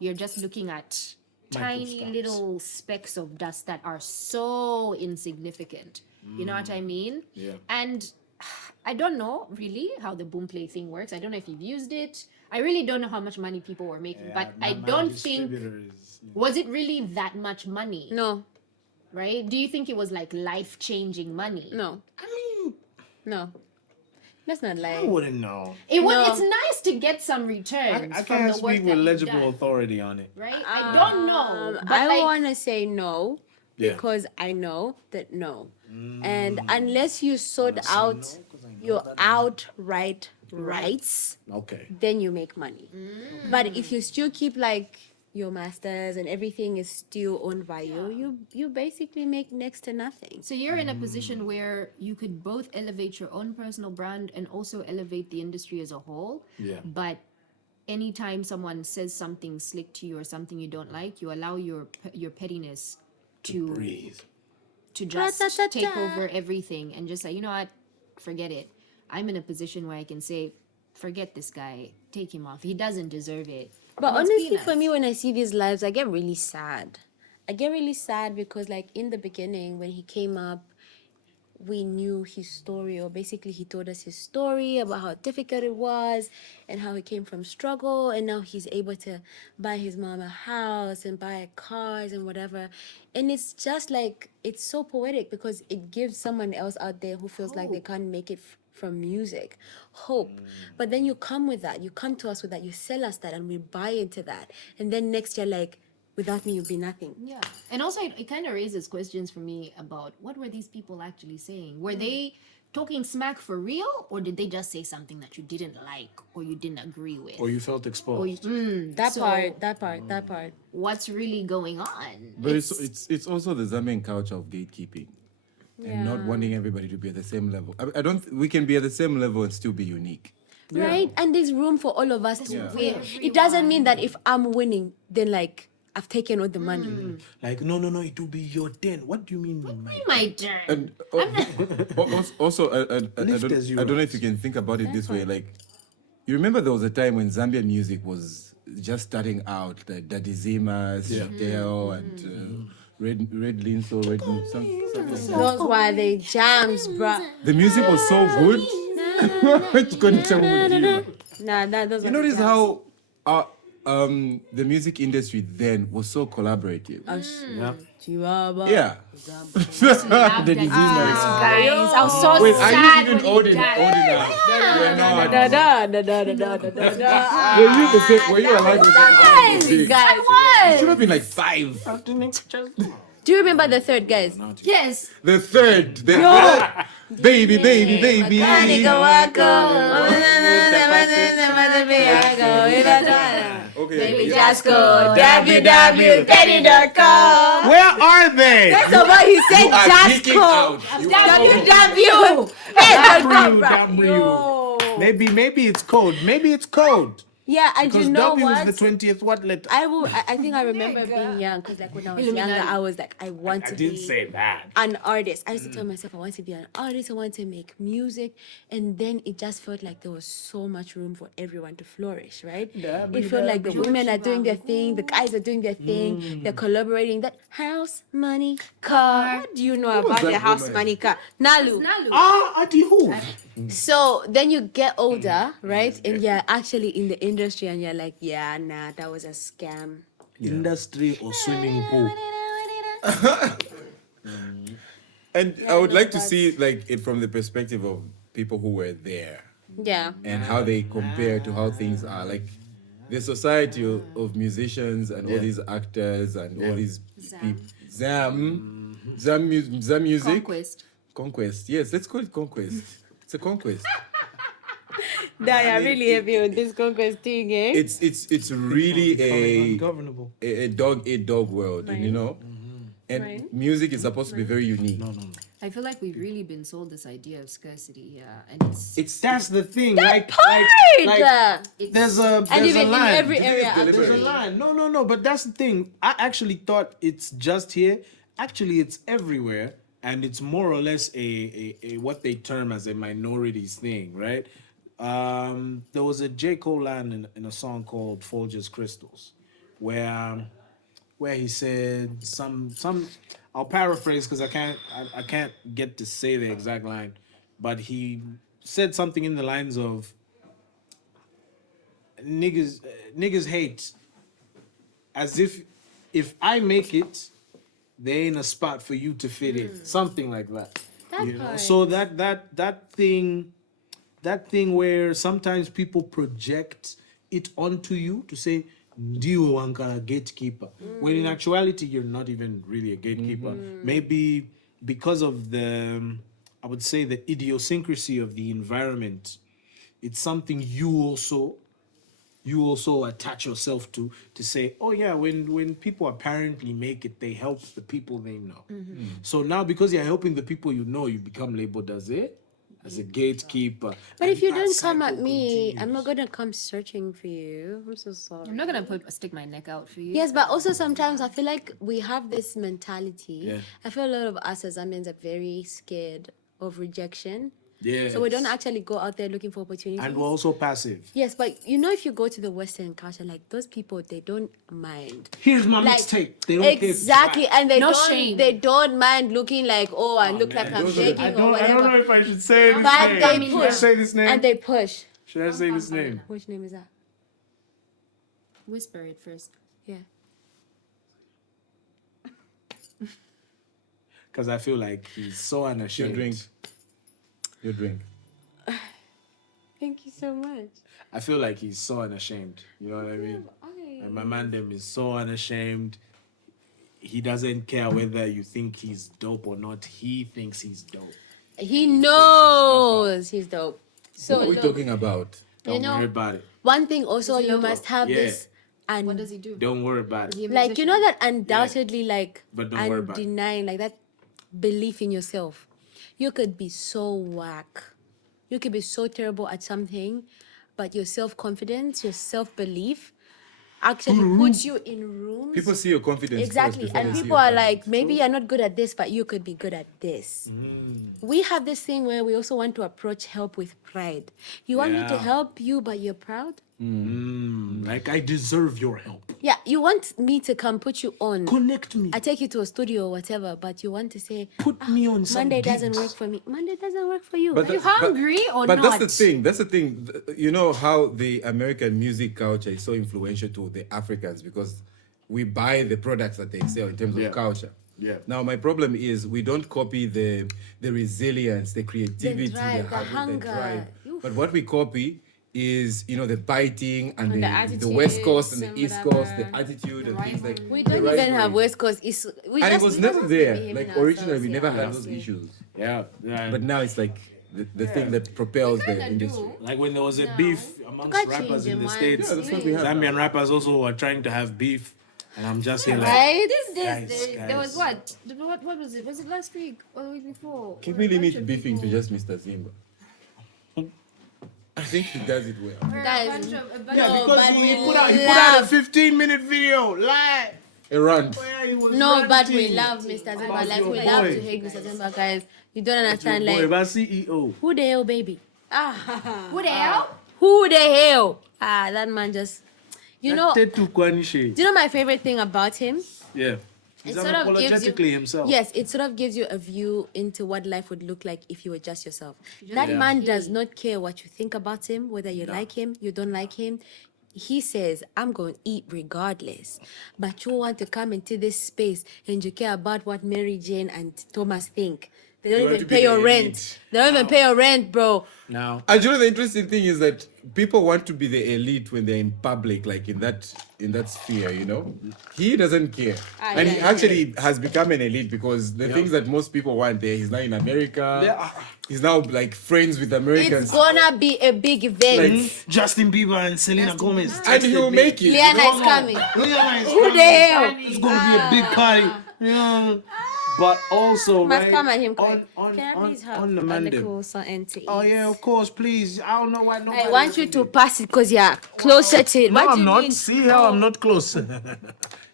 you're just looking at tiny Microscopes. little specks of dust that are so insignificant. You know what I mean? Yeah. And I don't know really how the boom play thing works. I don't know if you've used it. I really don't know how much money people were making, but I don't think, was it really that much money? No, Right? Do you think it was like life-changing money? no, I mean, no. Let's not I lie. wouldn't know. No. It's nice to get some returns I from can't the work speak that with you've legible done, authority on it. right? I don't know, but I like, want to say no Yeah. because I know that no. And unless you sort out your outright rights, Okay. then you make money. But if you still keep like your masters and everything is still owned by you basically make next to nothing. so you're in a position where you could both elevate your own personal brand and also elevate the industry as a whole. Yeah. But anytime someone says something slick to you or something you don't like, you allow your pettiness to Breathe. just Ra-ta-ta-ta. take over everything and just say, you know what, forget it. I'm in a position where I can say, forget this guy, take him off. He doesn't deserve it. But He wants honestly, for peanuts. me, when I see these lives, I get really sad. I get really sad because, like, in the beginning, when he came up, we knew his story, or basically, he told us his story about how difficult it was and how he came from struggle. And now he's able to buy his mom a house and buy cars and whatever. And it's just like, it's so poetic because it gives someone else out there who feels like they can't make it from music hope. But then you come with that, you come to us with that, you sell us that, and we buy into that. And then next year, like, without me, you'd be nothing. Yeah. And also, it kind of raises questions for me about what were these people actually saying? Were they talking smack for real, or did they just say something that you didn't like or you didn't agree with? Or you felt exposed. That So- part. What's really going on? But it's also the Zambian culture of gatekeeping and not wanting everybody to be at the same level. I don't. We can be at the same level and still be unique. Right? And there's room for all of us to Yeah. win. It doesn't mean that if I'm winning, then like I've taken all the money. Like, no, it will be your turn. What do you mean? my- My turn. And also, I Lift as you don't know rise. if you can think about it this way. Like, you remember there was a time when Zambian music was just starting out, like Daddy Zima, Shiteo, and Red Linso, Those were the jams, bruh. the music was so good. It couldn't tell with you. Those You were the notice jams. how the music industry then was so collaborative. Yeah. Chihuahua. Yeah. Guys, I was so Wait, are sad you even when old he enough? died. We're not. Da-da-da-da-da-da-da-da. Were you the same? Were you alive when that was big? Guys, You should have been like 5. do you remember the third, guys? Yes. The third. Baby. Okay. Baby, just go www.petty.com. Where are they? So what he said, You are just geeking go out. You are www.petty.com. Maybe it's code. Maybe it's code. Yeah, and Because you know W what? is the 20th what letter? I think I remember being young because like when I was younger, I was like, I want to be that. an artist. I used to tell myself I want to be an artist. I want to make music, and then it just felt like there was so much room for everyone to flourish. Right? It felt like the women are doing their thing, the guys are doing their thing, they're collaborating. That house, money, car. What do you know about that the house, woman? money, car? Nalu. Ati who? So then you get older, right? And you're actually in the industry, and you're like, yeah, nah, that was a scam. Industry or swimming pool? And I would like to see like it from the perspective of people who were there Yeah. and how they compare to how things are. Like the society of musicians and all these actors and all these people. Zam music. Conquest. Yes, let's call it conquest. It's a conquest. You're really heavy on this conquest thing, eh? It's really Ungovernable. a dog world, and you know, and Right. music is supposed to be very unique. I feel like we've really been sold this idea of scarcity here, and That's the thing. Like there's a and even in line. every area. There's a actually. line. No. But that's the thing. I actually thought it's just here. Actually, it's everywhere, and it's more or less a what they term as a minorities thing, right? There was a J. Cole line in a song called Folgers Crystals, where he said some I'll paraphrase because I can't get to say the exact line, but he said something in the lines of niggas hate as if I make it, there ain't a spot for you to fit in, something like that. That You know? part. So that thing where sometimes people project it onto you to say ndiwe wankara gatekeeper, when in actuality you're not even really a gatekeeper. Maybe because of the I would say the idiosyncrasy of the environment, it's something you also attach yourself to say, oh yeah, when people apparently make it, they help the people they know. So now because you're helping the people you know, you become labeled as a gatekeeper. But if And you that don't come cycle at me, I'm not continues. gonna come searching for you. I'm so sorry. I'm not gonna stick my neck out for you. Yes, but also sometimes I feel like we have this mentality. Yeah. I feel a lot of us as Zambians are very scared of rejection. Yeah. So we don't actually go out there looking for opportunities. And we're also passive. Yes, but you know, if you go to the Western culture, like those people, they don't mind. Here's my Like, mixtape. They don't care if it's exactly, whack. and No shame. they don't mind looking like, oh, I look like man, I'm those are the- begging or whatever. if I should say this But name. they Should I push. say this name? And they push. Should I say this name? Which name is that? Whisper it first. Yeah. Because I feel like he's so Your unashamed. drink. Your drink. Thank you so much. I feel like he's so unashamed. You know what I mean? And my man them is so unashamed. He doesn't care whether you think he's dope or not. He thinks he's dope. He knows he's dope. So What are we look, talking about? Don't know- worry about it. one thing also Does he you know? must have Yeah. this, and What does he do? Don't worry about it. like you know that undoubtedly like But don't worry about it. undenying like that belief in yourself. You could be so whack. You could be so terrible at something, but your self-confidence, your self-belief actually puts you in rooms. People see your confidence. first Exactly. before And they see people your are talent. like, maybe you're not good at this, but you could be good at this. We have this thing where we also want to approach help with pride. You want me to Yeah. help you, but you're proud? Like I deserve your help. Yeah, you want me to come put you on. Connect me. I take you to a studio or whatever, but you want to say, Put me on some Monday doesn't gigs." work for me. Monday doesn't work for you. But Are you hungry or But not? that's the thing. That's the thing. You know how the American music culture is so influential to the Africans because we buy the products that they sell in terms Yeah. of culture. Yeah. Now my problem is we don't copy the resilience, the creativity, drive, the hard work, hunger. drive. Oof. But what we copy is the biting and And the West Coast and the attitudes East and Coast, the whatever. attitude and things like. We the don't even have rivalry. West Coast. We And just, it was we never just there. behave Like in originally, ourselves, we never yeah, had those honestly. issues. Yeah. But now it's like the thing that propels the kinda industry. do. Like when there was a beef amongst Got rappers change in the in States, Yeah, that's what we have Zambian now. rappers also were trying to have beef. And I'm just here like, Right? There was what? What was it? Was it last week or the week before? Can Or we a bunch limit of beefing to people- just Mr. Zimba? I think he does it well. or a Guys, bunch of- a bunch yeah, of- because but he we put out a love- 15-minute video live. A rant. Where he was No, but we ranting love Mr. Zimba. about Like, your we love boy. to hate Mr. Zimba, guys. You don't Your understand, boy, like, about CEO. who the hell, baby? Who the hell? Who the hell? That man just, you know, do Tetu Kwanishe. you know my favorite thing about him? Yeah. He's It sort of gives unapologetically you, himself. yes, it sort of gives you a view into what life would look like if you were just yourself. That Yeah. man does not care what you think about him, whether you like him, you don't like him. He says, I'm going to eat regardless. But you want to come into this space and you care about what Mary Jane and Thomas think. They don't You want even to be pay your the rent. elite. They don't even pay your rent, bro. Now, And you know the interesting thing is that people want to be the elite when they're in public, like in that sphere, you know. He doesn't care, and he yeah, actually has become an elite because the things that most people want there, he's now in America. Yeah. He's now like friends with Americans, It's gonna be a big event. Justin Bieber and Selena Gomez. and he'll make it. Liana is coming. Rihanna is Who the coming. hell? It's gonna be a big party. Yeah. But also, Must right, come at him on, quick. on, Can I on, please have on the a mandem. little something to eat? Oh yeah, of course, please. I don't know why nobody. I want you to pass it because you're closer to it. No, What do I'm you not. mean? See how Oh, I'm not close.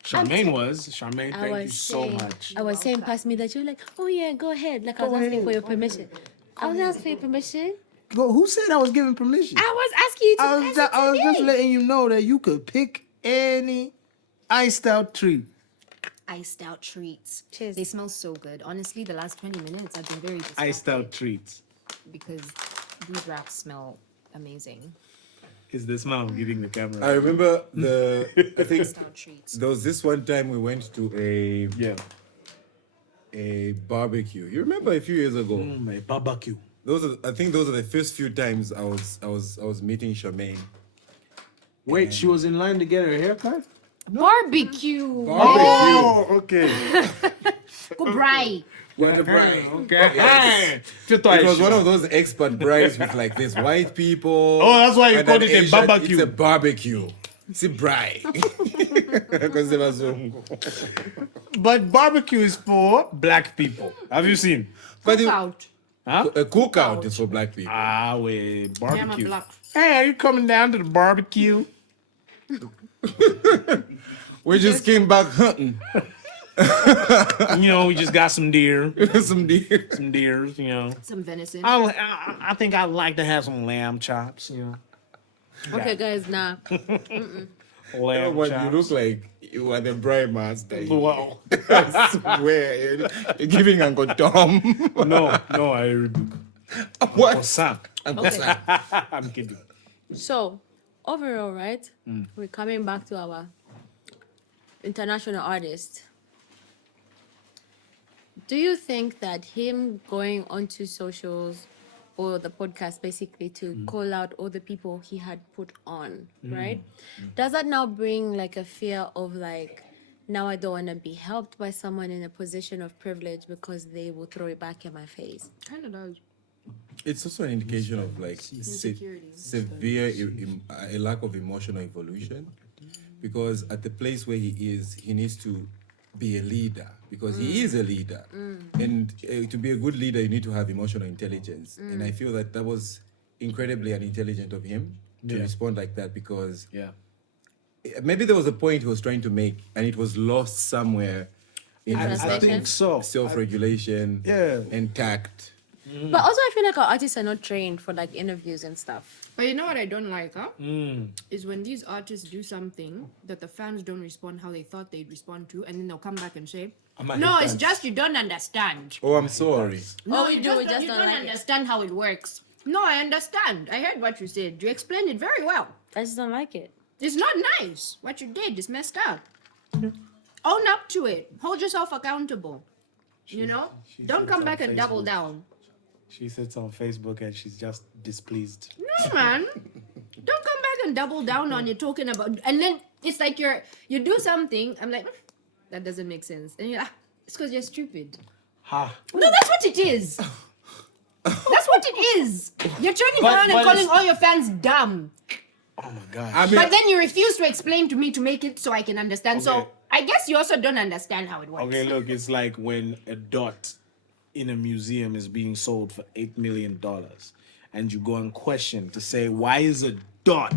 Charmaine was. Charmaine, I thank you was so saying, much. I was saying past me that you're like, oh yeah, go ahead. Like I was asking for your permission. I was asking for your permission. But who said I was giving permission? I was asking you to I was, pass ju- it I was to just me. letting you know that you could pick any iced out treat. Iced out treats. Cheers. They smell so good. Honestly, the last 20 minutes I've been very distracted Iced out treats. because these wraps smell amazing. Is the smell I'm giving the I camera? remember I think Iced out treats. there was this one time we went to Yeah. a barbecue. You remember a few years ago? My barbecue. I think those are the first few times I was meeting Charmaine. Wait, she was in line to get her haircut? Barbecue. Oh, okay. Go bri. What a bride. Okay. It was one of those expert brides with like these white people. Oh, that's why you and called an it a Asian- barbecue. It's a barbecue. It's a bride. Because they were so. But barbecue is for black people. Have you seen? But it- Out. Huh? a cookout is for black people. Ah, wait, Yeah, I'm a barbecue. black. Hey, are you coming down to the barbecue? We just came back hunting. You know, we just got some deer. Some deer. Some deers, you know. Some venison. I think I'd like to have some lamb chops, you know. Okay, guys, now. Lamb What chops. you look like, you are the bride master. Wow. I swear, you're giving Uncle Tom. No, I rebuke. What? Sam. Uncle Sam. I'm kidding. So, overall, right? We're coming back to our international artist. Do you think that him going onto socials or the podcast basically to call out all the people he had put on, right? Does that now bring like a fear of like, now I don't want to be helped by someone in a position of privilege because they will throw it back in my face? Kind of does. It's also an indication of like Insecurity. severe a lack of emotional evolution, because at the place where he is, he needs to be a leader because he is a leader, and to be a good leader, you need to have emotional intelligence. And I feel that was incredibly unintelligent of him to Yeah. respond like that, because Yeah. maybe there was a point he was trying to make, and it was lost somewhere in I his I think so. self-regulation Yeah. and tact. But also, I feel like our artists are not trained for like interviews and stuff. But you know what I don't like, huh? Is when these artists do something that the fans don't respond how they thought they'd respond to, and then they'll come back and say, might "No, hate it's fans. just you don't understand. Oh, I'm sorry. No, we you do, just we don't, just you don't don't like it." understand how it works." No, I understand. I heard what you said. You explained it very well. I just don't like it. It's not nice. What you did is messed up. Own up to it. Hold yourself accountable. You know? Don't come back and double down. She sits on Facebook and she's just displeased. No, man. Don't come back and double down on you talking about, and then it's like you do something. I'm like, that doesn't make sense, and you're like, it's because you're stupid. Ha. No, that's what it is. That's what it is. You're turning But- around and but calling it's- all your fans dumb, Oh my gosh. I mean, but then you refuse to explain to me to make it so I can understand. Okay. So I guess you also don't understand how it works. Okay, look, it's like when a dot in a museum is being sold for $8 million and you go and question to say, why is a dot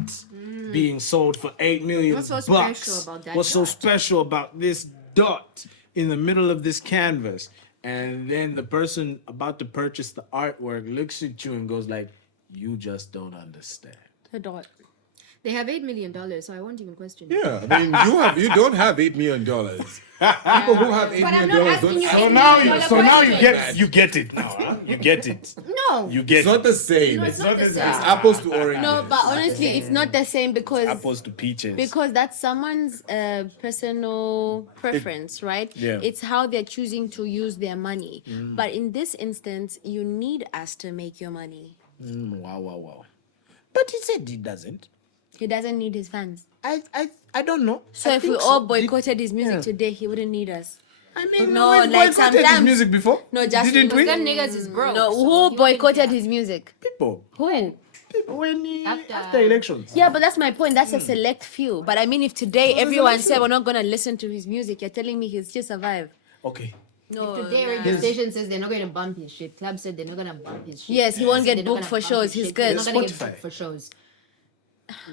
being sold for $8 million? What's so bucks? special about that What's so dot? special about this dot in the middle of this canvas? And then the person about to purchase the artwork looks at you and goes like, you just don't understand. The dot. They have $8 million, so I won't even question. it. yeah, I mean, you don't have $8 million. People who have $8 But I'm million not don't asking you have So $8 now million you, so now you question. get, you get it now, huh? You get it. No. You get It's not it. the same. No, It's it's not the same. apples to oranges. No, but honestly, it's not the same because Opposed to peaches. that's someone's personal preference, right? Yeah. It's how they're choosing to use their money. But in this instance, you need us to make your money. Wow. But he said he doesn't. He doesn't need his fans. I don't know. So I if we think all so. boycotted his music yeah. today, he wouldn't need us. I mean, No, we've like boycotted his sometimes- music before. No, just Didn't we? Them niggas is broke. No, so who he boycotted wouldn't his music? People. Who? When After- after elections. Yeah, but that's my point. That's a select few. But I mean, if today everyone said we're not gonna listen to his music, you're telling me he'll still survive. Okay. No, Today, nah. radio station says they're not going to bump his shit. Club said they're not going to bump his shit. Yes, he won't Said get they're not booked gonna for bump shows. his He's shit. good. They're not going to get Spotify. booked for shows.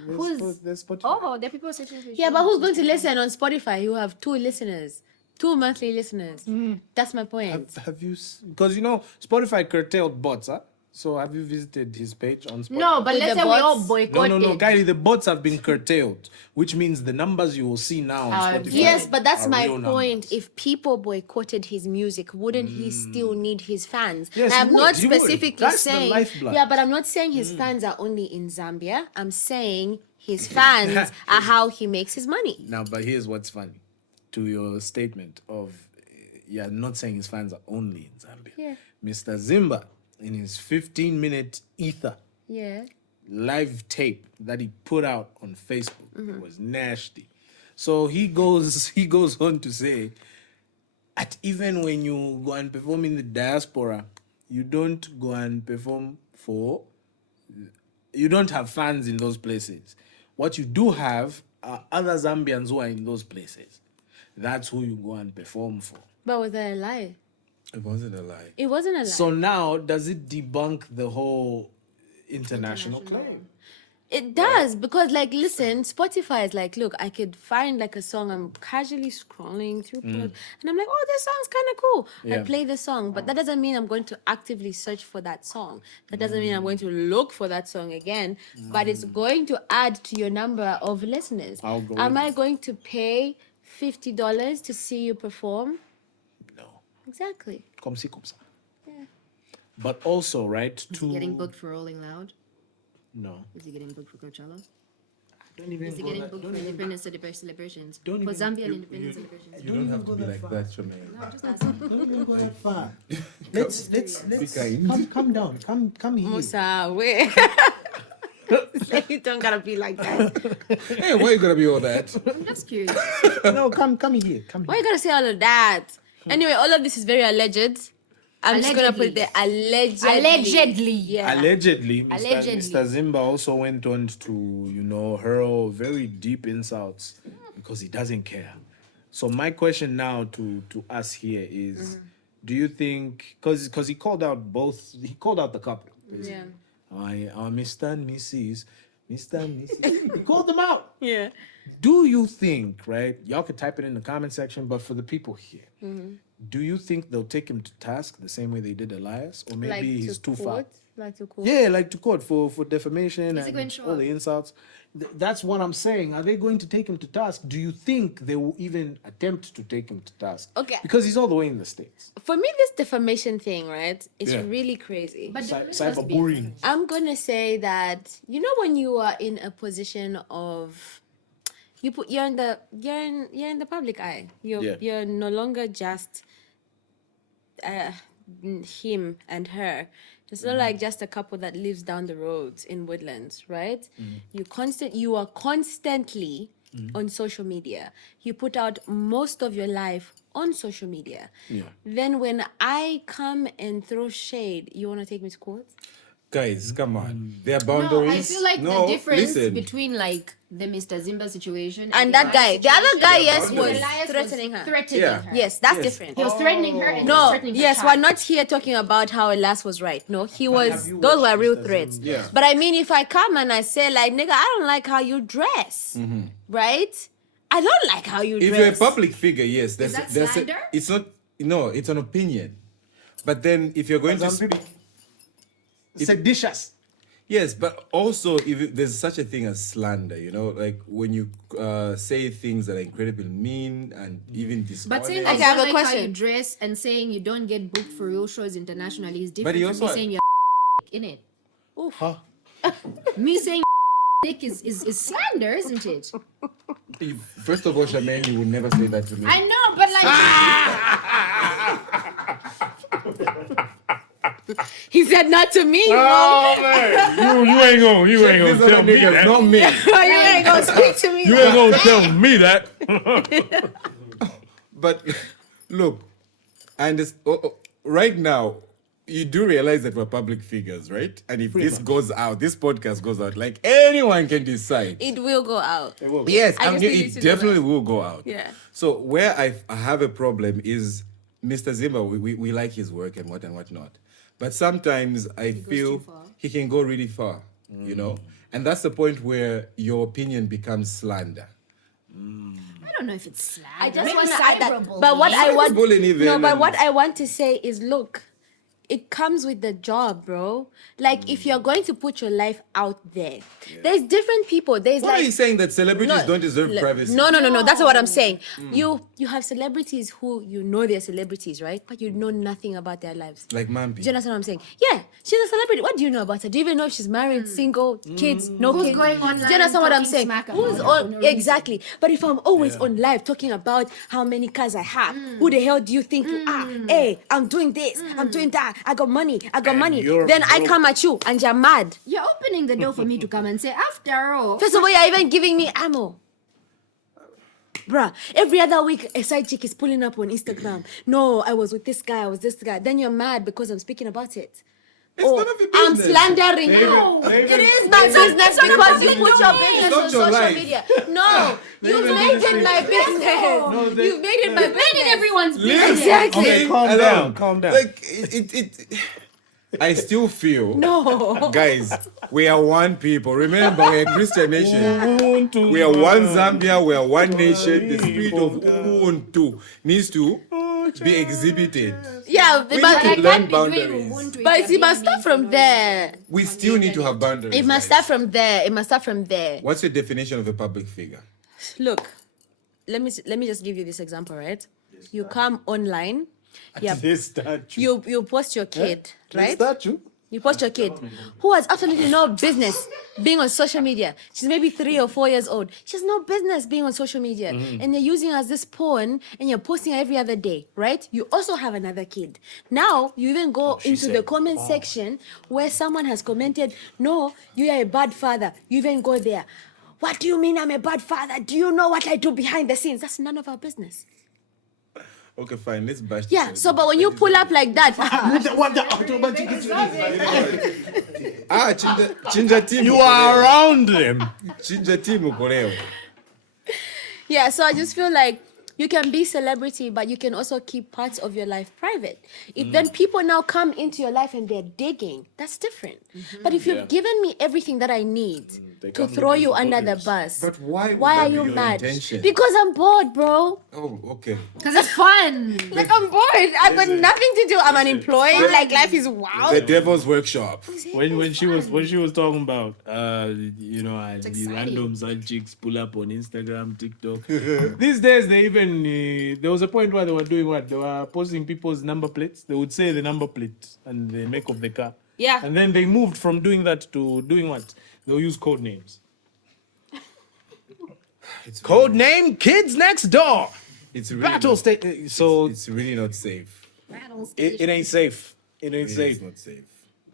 Who's- There's Spotify. Oh, there are people searching for Yeah, shows. but who's going to listen on Spotify? You have 2 listeners, 2 monthly listeners. That's my point. Have you? Because you know Spotify curtailed bots, huh? So have you visited his page on Spotify? No, but With let's the say we all bots? boycotted. No, Kylie, the bots have been curtailed, which means the numbers you will see now on Are Spotify. Yes, but that's are my real point. numbers. If people boycotted his music, wouldn't he still need his fans? Yes, I'm he would, not he would. specifically That's the saying. lifeblood. Yeah, but I'm not saying his fans are only in Zambia. I'm saying his fans are how he makes his money. Now, but here's what's funny to your statement of, yeah, not saying his fans are only in Zambia. Yeah. Mr. Zimba, in his 15-minute ether Yeah. live tape that he put out on Facebook was nasty. So he goes on to say that even when you go and perform in the diaspora, you don't go and perform you don't have fans in those places. What you do have are other Zambians who are in those places. That's who you go and perform for. But was that a lie? It wasn't a lie. It wasn't a lie. So now, does it debunk the whole international claim? It does, because like, listen, Spotify is like, look, I could find like a song, I'm casually scrolling through and I'm like, oh, this song's kind of cool. Yeah. I play the song, but that doesn't mean I'm going to actively search for that song. That doesn't mean I'm going to look for that song again, but it's going to add to your number of listeners. Am I going to pay $50 to see you perform? No. Exactly. Comme ci, comme ça. Yeah. But also, right, Is to... he getting booked for Rolling Loud? No. Is he getting booked for Coachella? Don't even Is he go getting that- booked don't for even- Independence celebrations? Don't For even- Zambian Independence celebrations? You don't have to be like that, Charmaine. I'm just asking. Don't even go that far. Let's Be kind. come down. Come here. Musa, wait. You don't gotta be like that. Hey, why you gotta be all that? I'm just curious. No, come here. Come Why here. you gotta say all of that? Anyway, all of this is very alleged. I'm just gonna put it there. Allegedly. Allegedly. Yeah. Allegedly, Allegedly. Mr. Zimba also went on to, hurl very deep insults because he doesn't care. So my question now to us here is, do you think, because he called out the couple. Yeah. Our Mr. and Mrs. He called them out. Yeah. Do you think, right? Y'all could type it in the comment section, but for the people here, do you think they'll take him to task the same way they did Elias? Or maybe he's too far? Like to court. Yeah, like to court for defamation Is he going and to show all up? the insults. That's what I'm saying. Are they going to take him to task? Do you think they will even attempt to take him to task? Okay. Because he's all the way in the States. For me, this defamation thing, right, is Yeah. really crazy. But Cyberbullying. I'm gonna say that when you are in a position of you're in the public eye. You're no longer just him and her. It's not like just a couple that lives down the road in Woodlands, right? You are constantly on social media. You put out most of your life on social media. Yeah. Then when I come and throw shade, you want to take me to court? Guys, come on. There are No, boundaries. I feel like No, the difference listen. between like the Mr. Zimba situation And that guy, the other guy, yes, was Elias threatening her. Threatening Yeah. her. Yes, that's Yes. different. He was threatening her and No, threatening her yes, child. we're not here talking about how Elias was right. No, he was. you Those were watched real Mr. threats. Zimba? Yeah. But I mean, if I come and I say like, nigga, I don't like how you dress, right? I don't like how you If dress. you're a public figure, yes, there's that there's slander? it's not. No, it's an opinion. But then if you're going to Some speak, people- seditious. yes, but also if there's such a thing as slander, like when you say things that are incredibly mean and even dishonest. But saying Okay, I I have don't a like how you question. dress and saying you don't get booked for real shows internationally is different he from also me had- saying you're in it. Huh? Me saying dick is slander, isn't it? First of all, Charmaine, you would never say that to me. I know, but like He said not to me. Oh man, you ain't gonna These other niggas, not me. You ain't gonna speak to me. ain't gonna tell me that. But look, and right now, you do realize that we're public figures, right? And if this podcast goes out, like anyone can decide. It will go out. Yes, I just need you it to do definitely will go out. Yeah. So where I have a problem is Mr. Zimba, we like his work and whatnot. But sometimes I feel too far. he can go really far, you know? And that's the point where your opinion becomes slander. I don't know if it's slander. I just Maybe want to add that. cyberbullying. But what I want, Cyberbullying even no, but and- what I want to say is, look, it comes with the job, bro. Like, if you're going to put your life out there, there's different people. There's Why are like you saying that celebrities don't deserve privacy? No. That's not what I'm saying. You have celebrities who you know they're celebrities, right? But you know nothing about their lives. Like Do you Mampi. understand what I'm saying? Yeah, she's a celebrity. What do you know about her? Do you even know if she's married, single, kids, no Who's kids? going Do online you understand what I'm talking saying? smack Who's about her for on no reason? exactly? But if I'm always on live talking about how many cars I have, who the hell do you think you are? Hey, I'm doing this, I'm doing that. I got money. you're Then I broke. come at you and you're mad. You're opening the door for me to come and say, after all. First of all, you're even giving me ammo. Bruh, every other week a side chick is pulling up on Instagram. No, I was with this guy, I was this guy. Then you're mad because I'm speaking about it. It's none of your I'm business. slandering They you. even- they It even- is my It's not- business it's not because you public put your domain. business It's on not your social life. media. No, you've even made do it this my thing. business. they- You've made it my business. Made it everyone's business. Exactly. Okay, calm Hello. down, calm down. Like, I still feel, No. guys, we are one people. Remember, we're a Christian nation. We are one Zambia, we are one nation. The spirit of Ubuntu needs to be exhibited. Yeah, We but, need to learn boundaries. but it must start from there. We still need to have boundaries. It must guys. start from there. It must start from there. What's your definition of a public figure? Look, let me just give you this example, right? You come online, yeah, This statue. you post your kid, This right? statue. You post your kid who has absolutely no business being on social media. She's maybe 3 or 4 years old. She has no business being on social media. And they're using her as this pawn and you're posting her every other day, right? You also have another kid. Now, you even go into the comment section where someone has commented, no, you are a bad father. You even go there. What do you mean I'm a bad father? Do you know what I do behind the scenes? That's none of our business. Okay, fine. Let's bash. Yeah, this. so but when you pull up like that, Chinja team. You are around them. Chinja team uko leo. yeah, so I just feel like you can be celebrity, but you can also keep parts of your life private. If then people now come into your life and they're digging, that's different. But if you've given me everything that I need they to come throw looking you for under the motives. bus, But why would why that are be you your mad? intention? Because I'm bored, bro. Oh, okay. Because it's fun. Like I'm bored. I've got nothing to do. I'm unemployed. Like life is wild. The Devil's Workshop. When she was talking about you know these exciting. random side chicks pull up on Instagram, TikTok. These days they even there was a point where they were doing what? They were posting people's number plates. They would say the number plate and the make of the car. Yeah. And then they moved from doing that to doing what? They'll use code names. Code name Kids Next Door. It's really Battle not, state. So it's really not safe. it ain't safe. It ain't It's safe. not safe.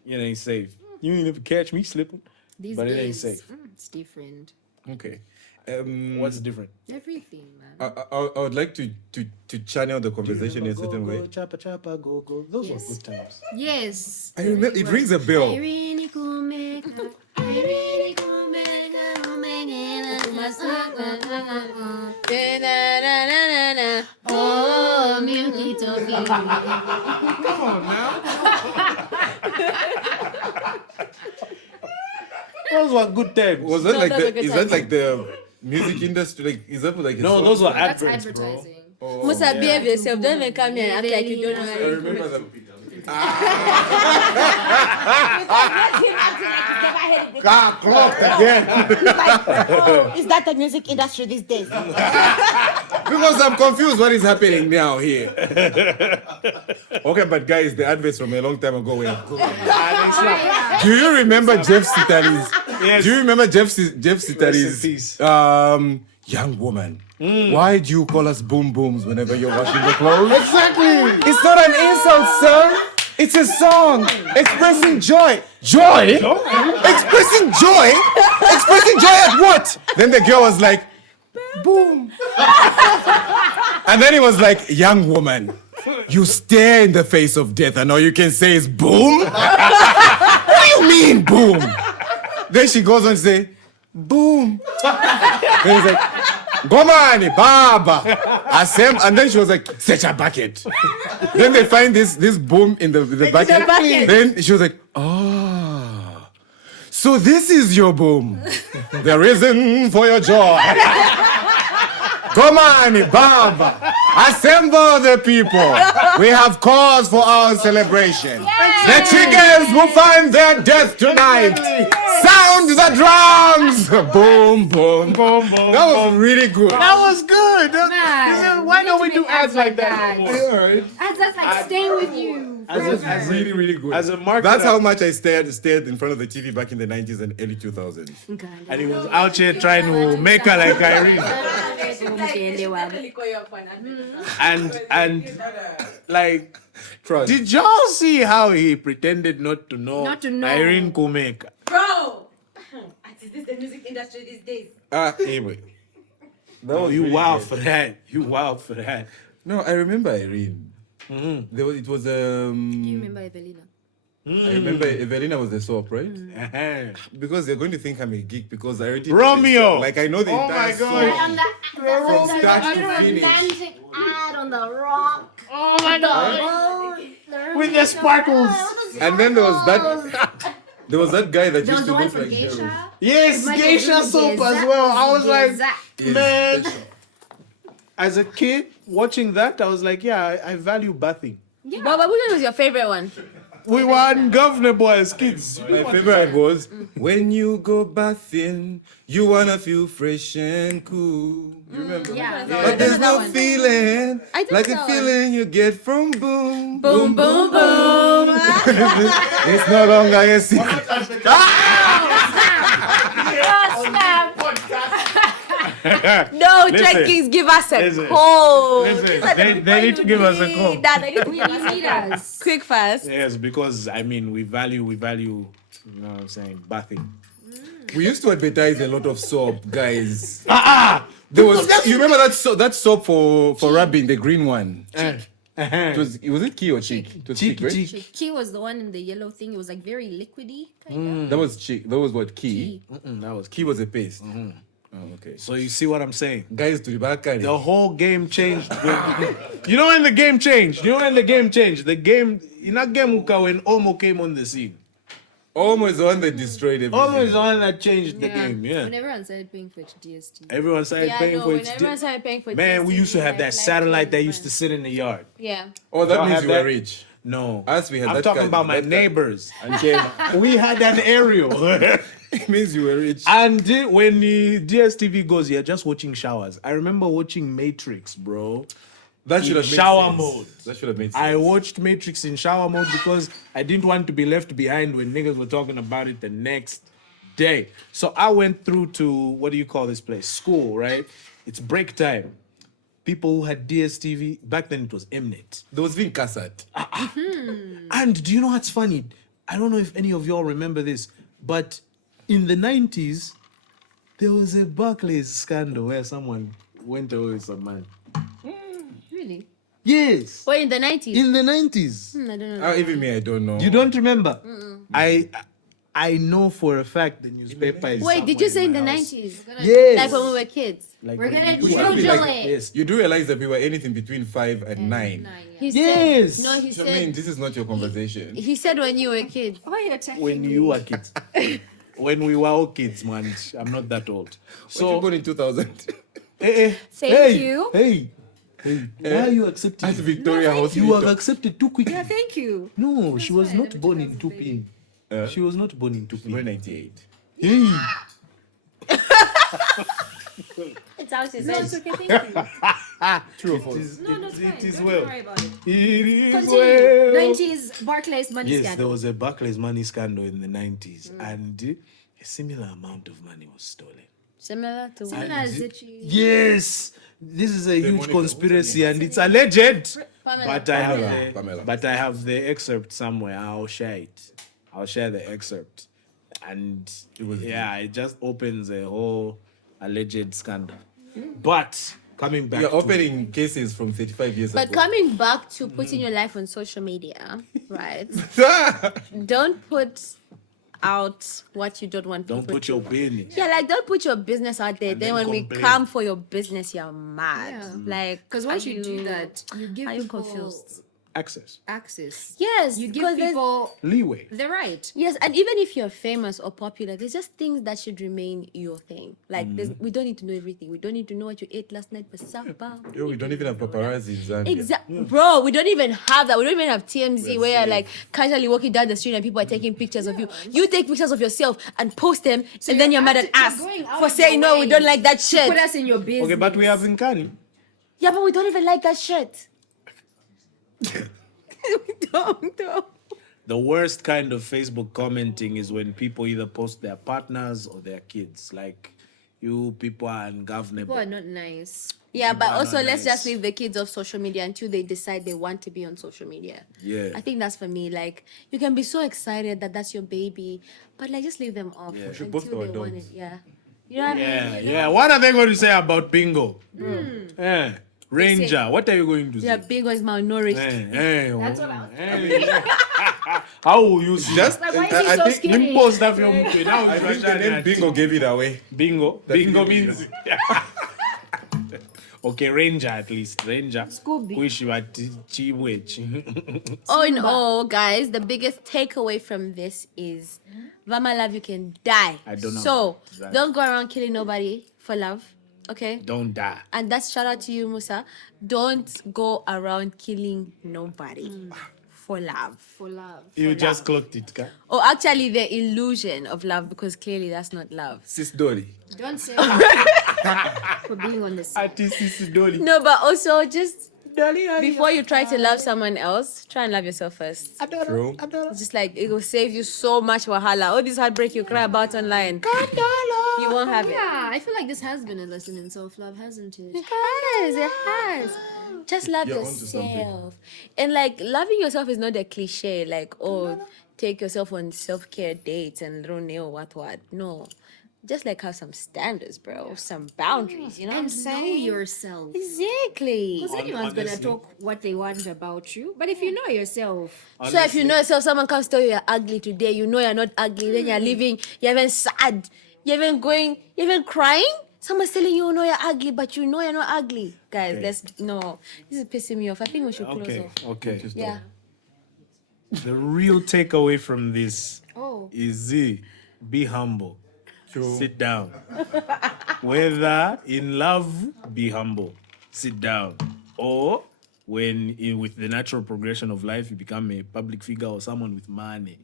It ain't safe. You ain't never catch me slipping. These But it ain't days, safe. It's different. Okay. What's different? Everything, man. I would like to channel the conversation in a certain Go, way. go, chapa, chapa, go, go. Those Yes. were good times. Yes. I remember it rings a bell. Irene Kumeka, Irene Kumeka, Na-na-na-na-na. oh, Milky Toffee. Come on now. Those were good times. Was that No, like those are the? good Is times. that like the music industry? Like is that like? a No, song? those were That's adverts, bro. advertising. Oh, Musa, yeah. behave yourself. Don't even come here and act like you don't know I anything. remember them. Clocked again. Is that the music industry these days? Because I'm confused what is happening now here. Okay, but guys, the adverts from a long time ago were good. Do you remember Jeff Sitari's? Yes. Do you remember Jeff Rest in peace. Sitari's young woman? Why do you call us boom booms whenever you're washing the clothes? Exactly. It's not an insult, sir. It's a song expressing joy. Joy? Expressing joy? Expressing joy at what? Then the girl was like, boom. And then he was like, young woman, you stare in the face of death and all you can say is boom? What do you mean, boom? Then she goes on to say, boom. Then he's like, Gomani, Baba. And then she was like, set a bucket. Then they find this boom in the bucket. Then she was like, oh, so this is your boom. The reason for your joy. Gomani, Baba. Assemble the people. We have cause for our celebration. The chickens will find their death tonight. Sound the drums. Boom, boom, boom, boom. That was really good. That was good. Man, Why don't we need do to make ads like that that. anymore? Ads that's like staying with you. As Really, really good. As a marketer, That's how much I stared in front of the TV back in the 90s and early 2000s. and he was out here trying to make her like Irene. And like, Trust. did y'all see how he pretended not to know, Not to know. Irene Kumeka? Bro! Is this the music industry these days? Anyway. Oh, you wild for that. You wild for that. No, I remember Irene. It was You remember Evelina? I remember Evelina was the soap, right? Uh-huh. Because they're going to think I'm a geek because I already Romeo! Like I know the Oh entire my God. song. From start to finish. romantic ad on the rock. Oh my God! With the sparkles. And then there was that guy that There used was to the one look for like Geisha. Gerald. Yes, Michael geisha Jackson, soap as Geza- well. I was like, Geza. Yes, man. Geisha. as a kid watching that, I was like, yeah, I value bathing. Yeah. But which one was your favorite one? We were ungovernable as kids. My favorite was when you go bathing, you wanna feel fresh and cool. You remember? Yeah. But there's no feeling I don't like the know. feeling you get from boom. Boom, boom, boom. It's no longer a secret. No, Listen, Trek Kings, give us a listen, call. Listen, they need to give us a call. Dad, they need to We give us need a call. us. Quick, fast. Yes, because I mean we value, you know what I'm saying, bathing. We used to advertise a lot of soap, guys. There was you remember that soap for rubbing, the green one. Was it Key or Cheek? It was Cheek, right? Key was the one in the yellow thing. It was like very liquidy. Kind of. That was Cheek. That was what Key. That was Key was a paste. Oh, okay. So you see what I'm saying? Guys, to the back, The whole game changed. You know when the game changed? The game in that game when Omo came on the scene. almost the one that destroyed everything. Omo is the one that changed the game. Yeah. When everyone started paying for DST. Everyone started Yeah, paying no, for when it. everyone started paying for Man, we DSTV, used to have that like, satellite that like, used to sit in the yard. Yeah. Oh, that Y'all means have you were that? rich. No. Us, we had I'm that talking kind- about my that kind- neighbors. Okay. We had an aerial. It means you were rich. And when the DSTV goes, you're just watching showers. I remember watching Matrix, bro. That should have made shower sense. mode. That should have made sense. I watched Matrix in shower mode because I didn't want to be left behind when niggas were talking about it the next day. So I went through to, what do you call this place? School, right? It's break time. People who had DSTV, back then it was Mnet. There was Vin Cassat. And do you know what's funny? I don't know if any of y'all remember this, but in the 90s, there was a Barclays scandal where someone went away with some man. Really? Yes. But in the 90s. In the 90s. I don't know. Even me, I don't know. You don't remember? I know for a fact the newspaper is. Wait, did you say in the somewhere house. 90s? Yes. Like when we were kids. Like We're when gonna you- Google like- it. Yes. You do realize that we were anything between 5 and 9. He Yes. said, no, he I said, mean, this is not your conversation. he said when you were kids. Why are you attacking When me? you were kids. When we were all kids, man. I'm not that old. So you So, born in 2000 Thank you. Hey. Why are you accepting? at Victoria thank You have Hospital. accepted too quickly. Yeah, thank you. No, she was fine, not I'm born a in 2000 baby. Tupin. She was not born in We're Tupin. 98. Hey. It's how she No, says. it's okay, thank you. True or false? No, that's fine. It is Don't well. worry about it. It is Continue. well. 90s Barclays money Yes, there scandal. was a Barclays money scandal in the 90s, and a similar amount of money was stolen. Similar to what? Similar as Zichi. Yes, this is a huge Monica, conspiracy, and it's alleged. Pamela. But I have Pamela. the, Pamela. but I have the excerpt somewhere. I'll share it. I'll share the excerpt, and it just opens a whole alleged scandal. But coming back, You're to- opening cases from 35 years But ago. coming back to putting your life on social media, right? Don't put out what you don't want Don't people put to. your business. Yeah, like don't put your business out there. And Then then when we complain. come for your business, you're mad. Yeah. Like Because once are you do that, you give are you people confused? Access. access. Yes, You give because there's- people Leeway. the right. Yes, and even if you're famous or popular, there's just things that should remain your thing. Like we don't need to know everything. We don't need to know what you ate last night for supper. Yo, we don't even have paparazzi in Zambia. Exactly, bro. We don't even have that. We don't even have TMZ where you're like casually walking down the street and people are taking pictures of you. You take pictures of yourself and post them, and then you're mad at us going out for of saying your no. We way don't like that shit. Put us in your business. Okay, but we have Nkani. Yeah, but we don't even like that shit. we don't. The worst kind of Facebook commenting is when people either post their partners or their kids. Like, you people are ungovernable. People are not nice. Yeah, but are also not let's nice. just leave the kids off social media until they decide they want to be on social media. Yeah. I think that's for me. Like, you can be so excited that that's your baby, but like just leave them off Yeah. We should until post our they want it. dogs. Yeah. You know what I mean? Yeah, yeah. What are they going to say about Bingo? Yeah. Ranger, what are you going to say? Yeah, big is malnourished. That's what I was How will you see? Just, Like, why is he I so think skinny? Impost stuff your mouth. Now I it's think the name Bingo gave it away. Bingo. That's Bingo Bingo, means. Okay, Ranger at least. Ranger. Scooby. Wish you at Chibwech. All in all, guys, the biggest takeaway from this is Vama love you can die. I don't know. So Right. don't go around killing nobody for love. Okay? Don't die. And that's shout out to you, Musa. Don't go around killing nobody for love. for love. You just clocked it, ka? Or actually the illusion of love, because clearly that's not love. Sis Dolly. Don't say that for being on the side. Artist Dolly. No, but also just before you try to love someone else, try and love yourself first. True. It's just like it will save you so much wahala. All this heartbreak you cry about online, you won't have it. Yeah, I feel like this has been a lesson in self-love, hasn't it? It has. Just love You're onto something. yourself. And like loving yourself is not a cliche, like, oh, take yourself on self-care dates and don't know what. No. Just like have some standards, bro. Some boundaries, you know what I'm And know saying? yourself. Exactly. Because anyone's gonna honestly. talk what they want about you, but if you know yourself, So if you know yourself, someone comes to tell you you're ugly today, you know you're not ugly, then you're living, you're even sad, you're even crying. Someone's telling you, no, you're ugly, but you know you're not ugly. Guys, Okay. this is pissing me off. I think we should close Okay, off. okay. Yeah. The real takeaway from this oh, is be humble. True. Sit down. Whether in love, be humble. Sit down. Or with the natural progression of life, you become a public figure or someone with money,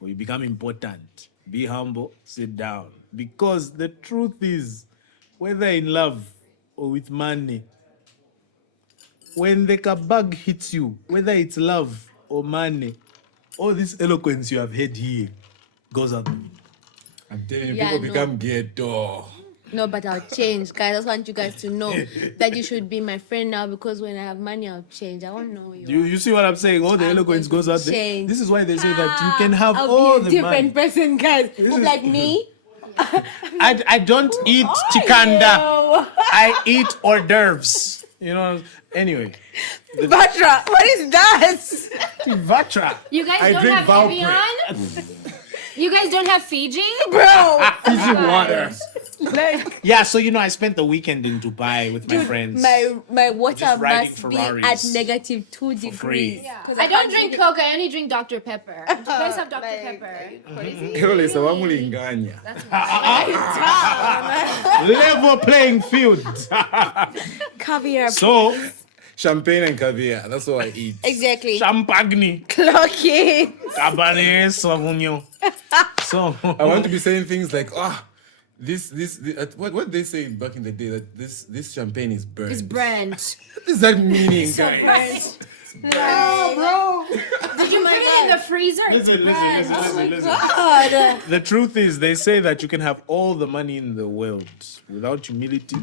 or you become important. Be humble, sit down. Because the truth is, whether in love or with money, when the kabag hits you, whether it's love or money, all this eloquence you have heard here goes out the window. I'm telling you, Yeah, people no. become ghetto. No, but I'll change, guys. I just want you guys to know that you should be my friend now, because when I have money, I'll change. I won't know who you are. You see what I'm saying? All the I'm eloquence going goes to out there. change. This is why they say that you can have I'll all be a the different money. person, guys. Who's like me. I don't eat chikanda. Yo. I eat hors d'oeuvres. You know. Anyway, Batra, what is that? Vatra. you guys I don't drink have Valpre. Evian? You guys don't have Fiji? Bro. Fiji water. Like, Yeah, so I spent the weekend in Dubai with my friends. my water Just riding must Ferraris be at negative 2 degrees. free. 'Cause I don't can't drink Coke, I only drink Dr. Pepper. Do you guys have Dr. Pepper? Kero sawamulinganya. Level playing field. Caviar. So Champagne and caviar. That's what I eat. Exactly. champagne, Clock it. Cabernet Sauvignon. So I want to be saying things like, this what they say back in the day, that this champagne is burnt. It's brand. What does that mean, guys? Bro. Did you put it in the freezer? It's Listen, brand. listen. God. The truth is, they say that you can have all the money in the world without humility,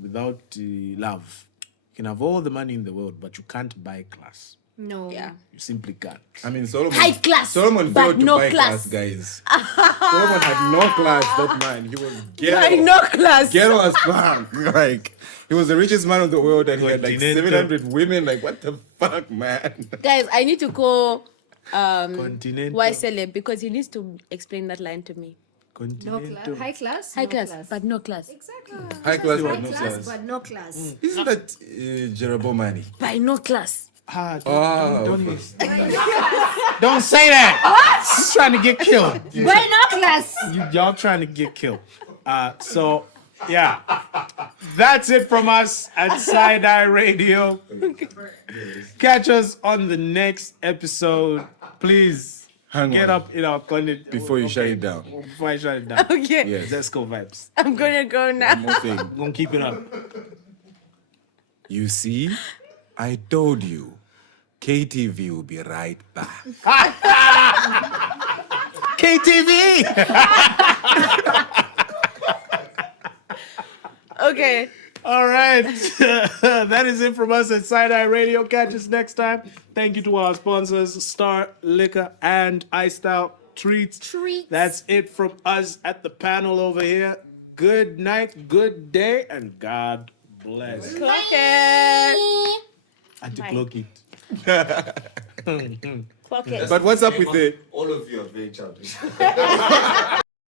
without love. You can have all the money in the world, but you can't buy class. No. Yeah. You simply can't. I mean, Solomon. High class, Solomon but failed to no buy class. guys. Solomon had no class. That man, he was ghetto. I know class. Ghetto as fuck. Like, he was the richest man of the world, and he had like Continental. 700 women. Like, what the fuck, man? Guys, I need to call Continental. Why celeb? Because he needs to explain that line to me. Continental. High class. High class, but no class. Exactly. High class, High but no class, class. but no class. Isn't that Jerabomani? By no class. Ah, Okay. don't say that. What? He's trying to get killed. By no class. Y'all trying to get killed. So, yeah. That's it from us at Side Eye Radio. Catch us on the next episode. Please Hang get on. up in our content. Before you shut it down. Before I shut it down. Okay. Yes. Let's go vibes. I'm gonna go now. One more thing. We're going to keep it up. You see, I told you, KTV will be right back. KTV! Okay. All right. That is it from us at Side Eye Radio. Catch us next time. Thank you to our sponsors, Star Liquor and Iced Out Treats. That's it from us at the panel over here. Good night, good day, and God bless. Clock it. I had to clock it. Clock it. But what's up with the... All of you are very childish.